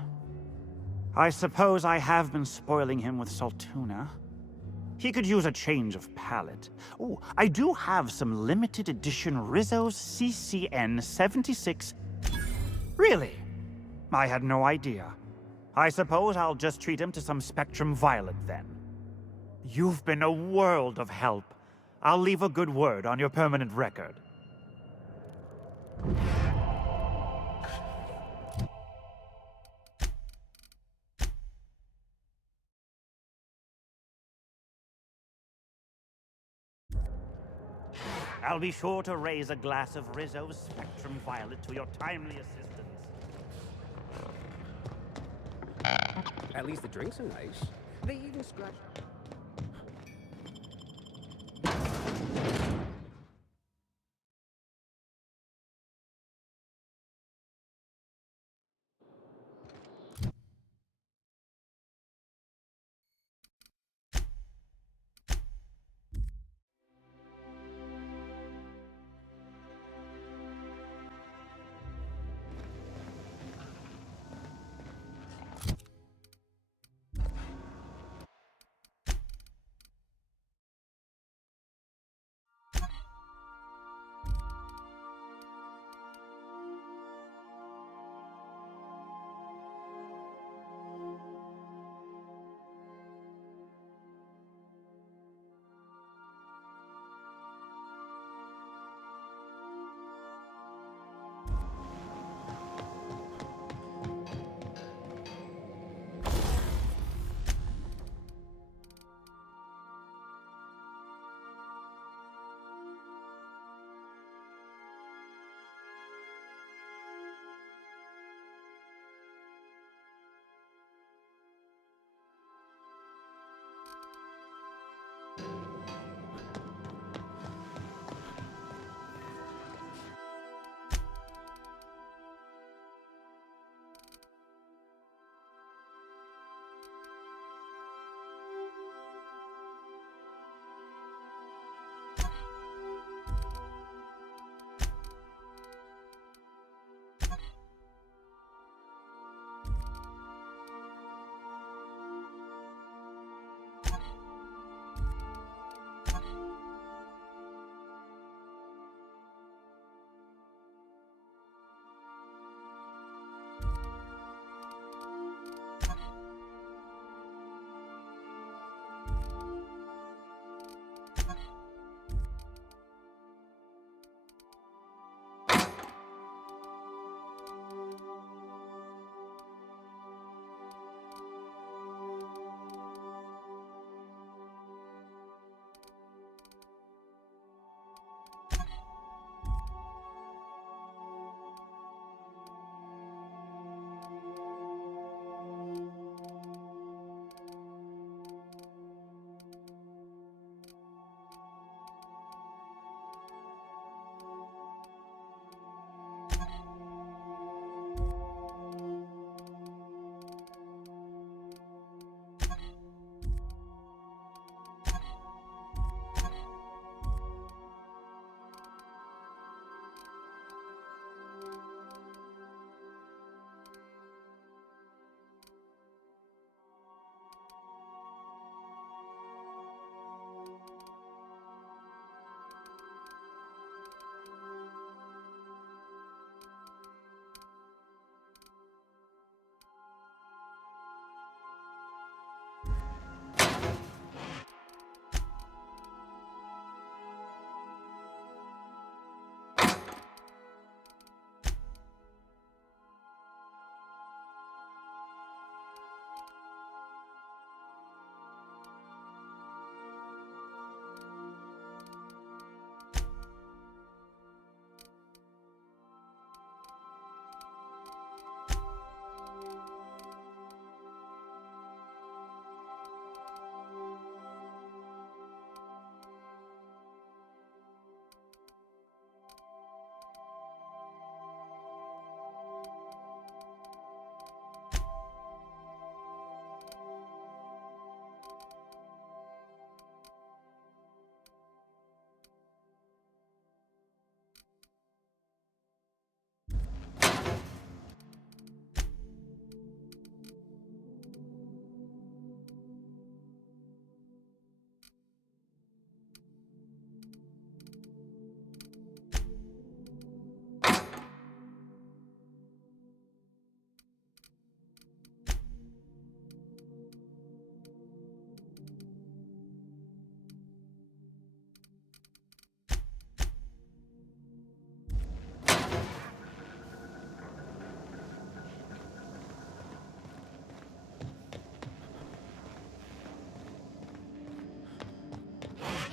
I suppose I have been spoiling him with salt tuna. He could use a change of palate. Oh, I do have some limited edition Rizzo's CCN 76. Really? I had no idea. I suppose I'll just treat him to some Spectrum Violet then. You've been a world of help. I'll leave a good word on your permanent record. I'll be sure to raise a glass of Rizzo's Spectrum Violet to your timely assistance. At least the drinks are nice. They even scratch.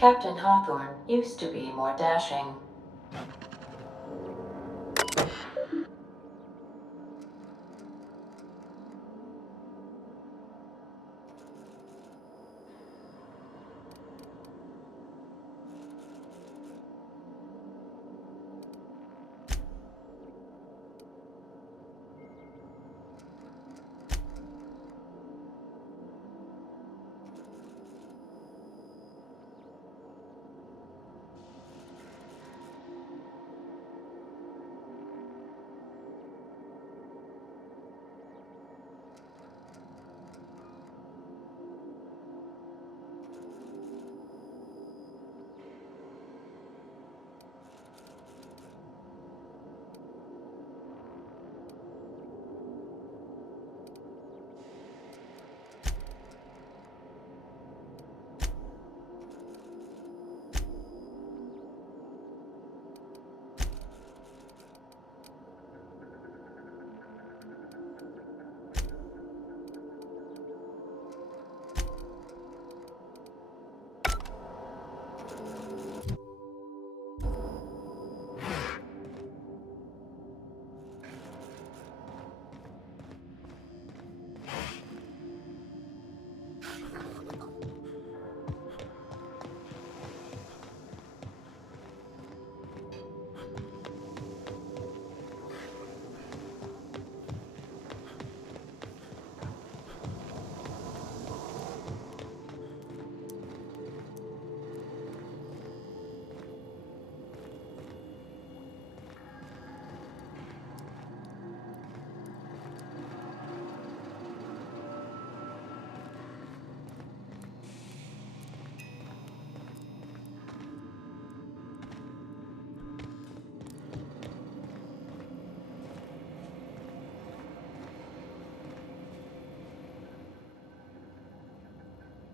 Captain Hawthorne used to be more dashing.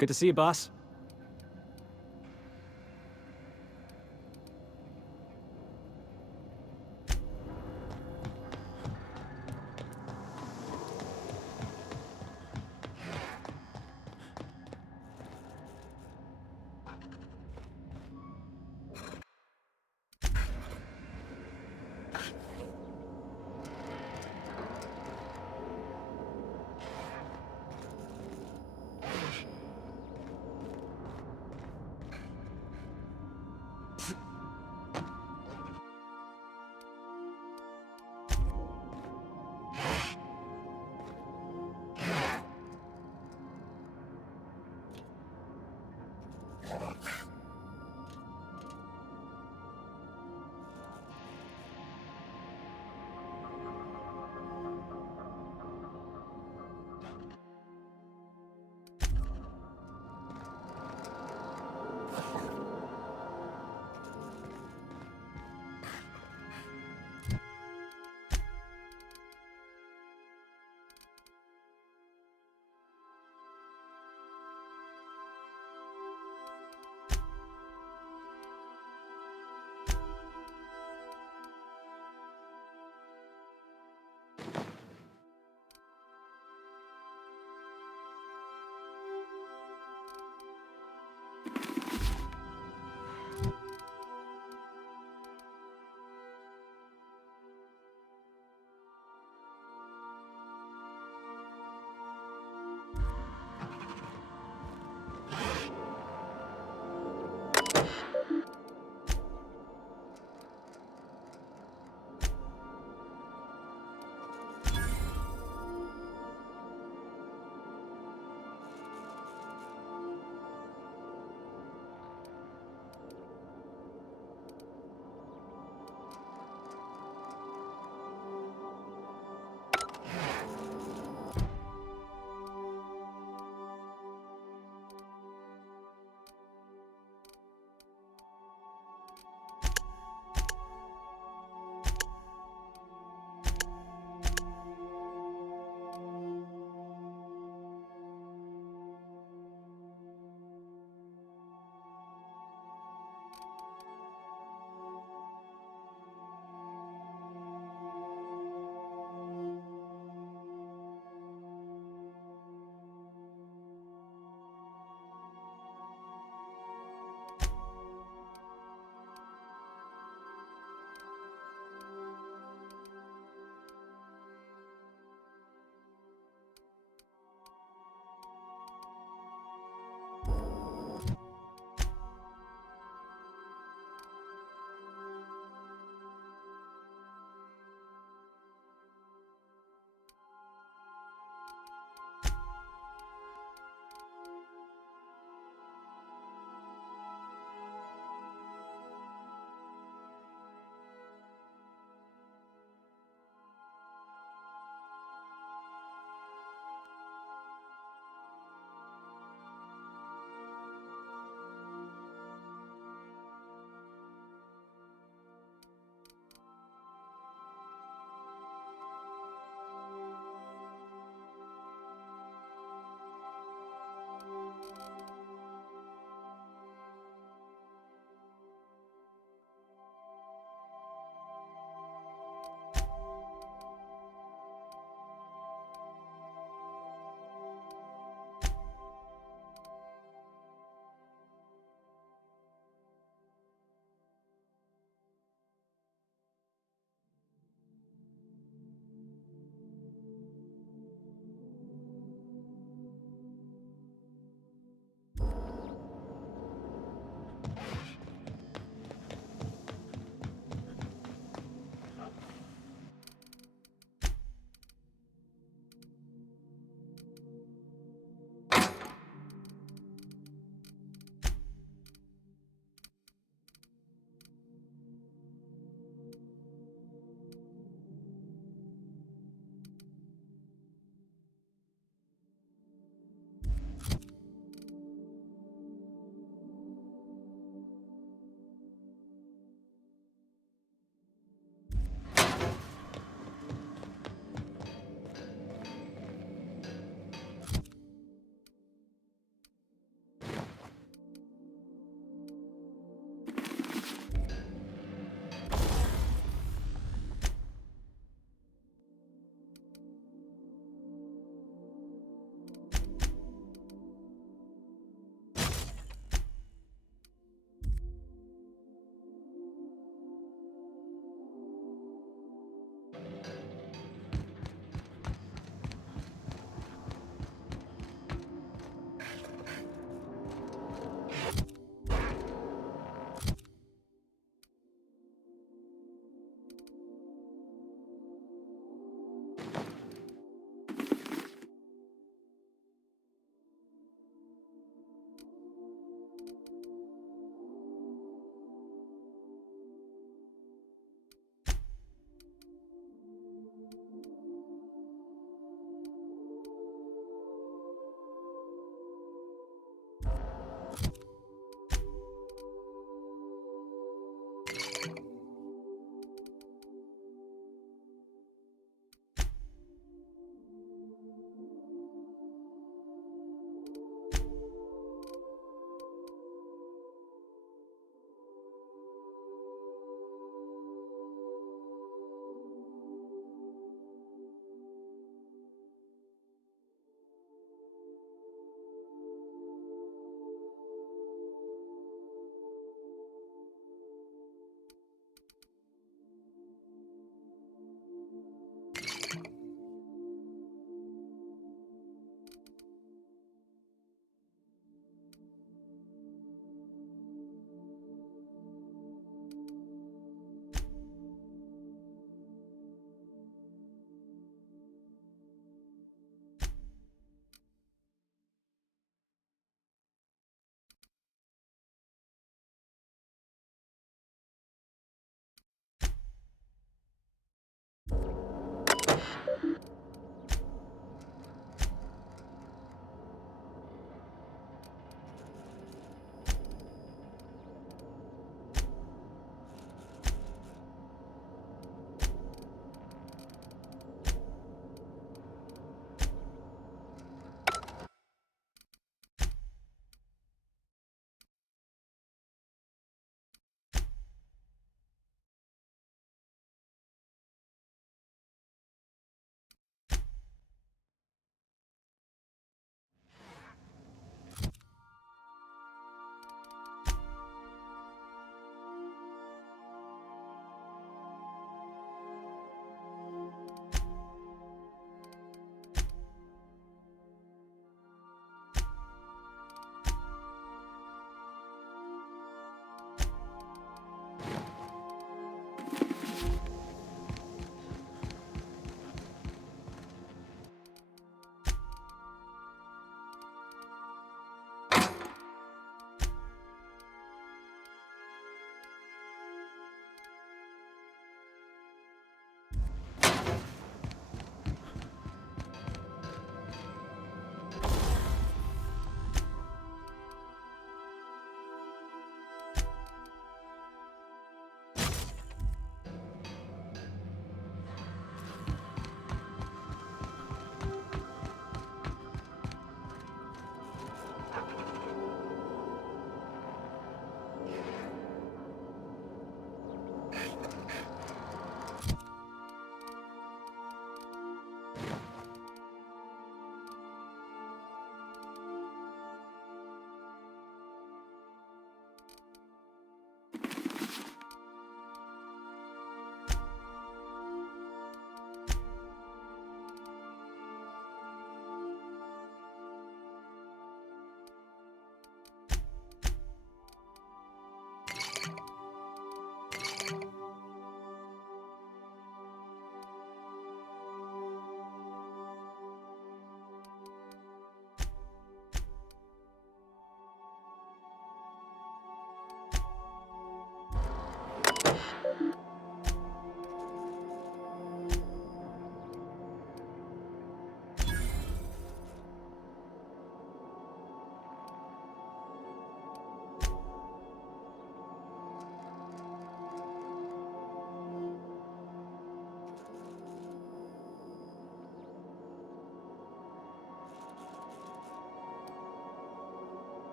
Good to see you, boss.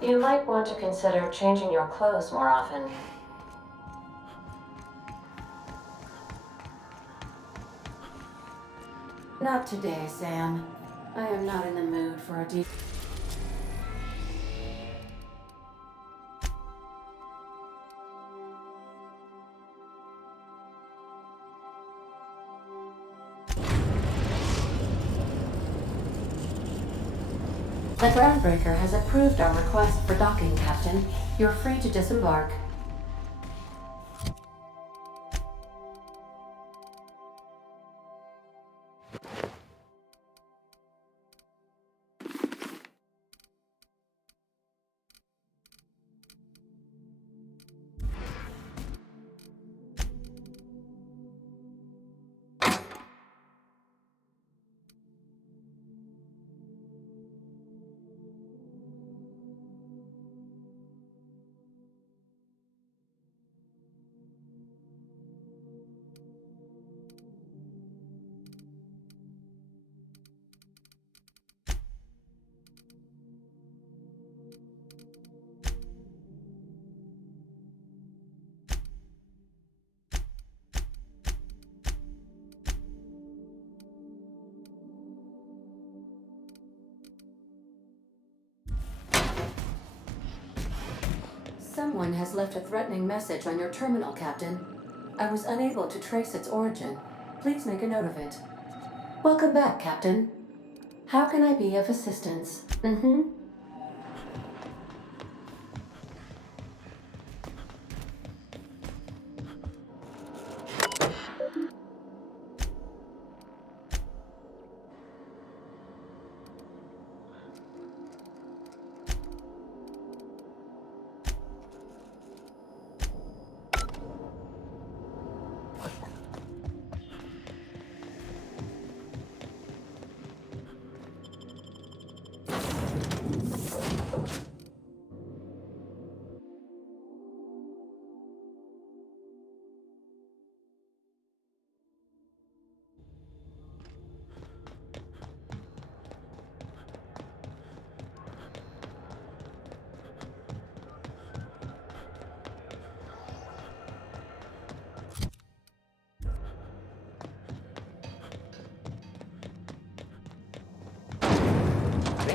You might want to consider changing your clothes more often. Not today, Sam. I am not in the mood for a deep... The groundbreaker has approved our request for docking, Captain. You're free to disembark. Someone has left a threatening message on your terminal, Captain. I was unable to trace its origin. Please make a note of it. Welcome back, Captain. How can I be of assistance?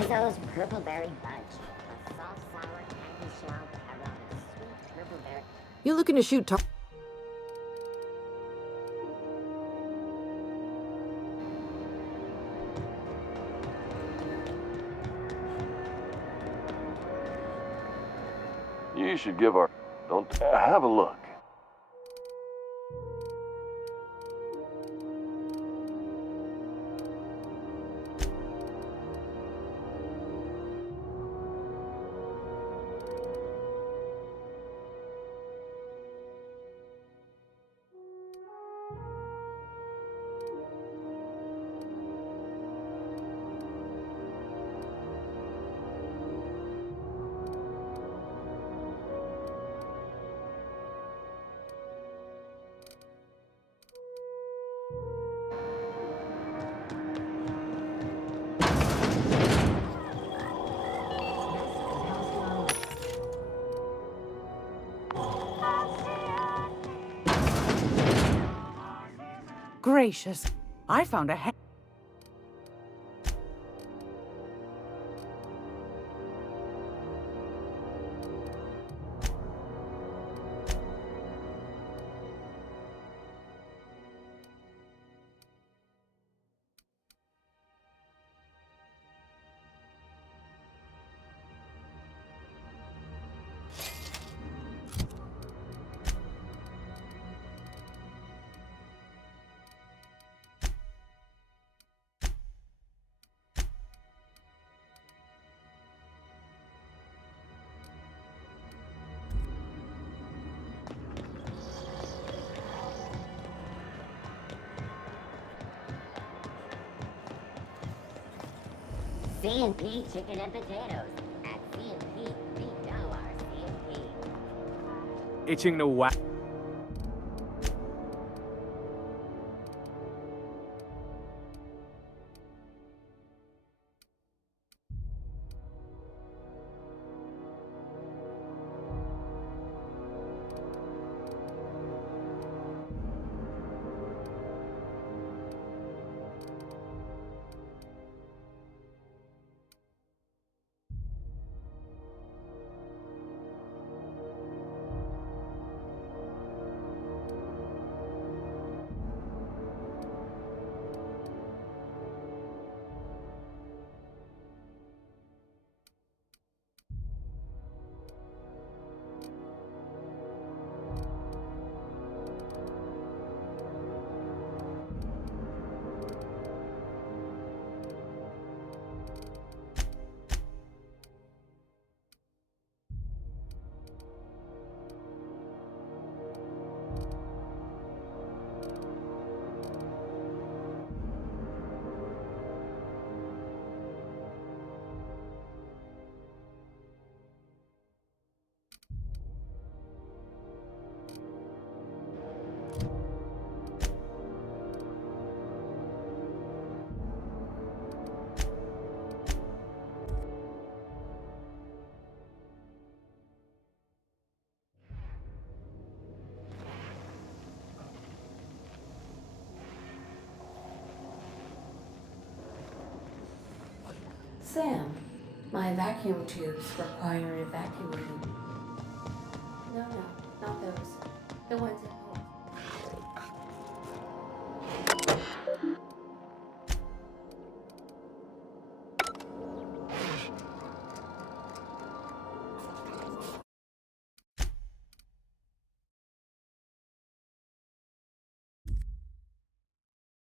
Rizzo's purple berry bunch. A soft, sour, candy shell Peril of sweet purple berry. You looking to shoot You should give our... Don't... have a look. Gracious, I found a C&P chicken and potatoes. At C&P, we know our C&P. Itching to whack. Sam, my vacuum tubes require evacuating. No, not those. The ones in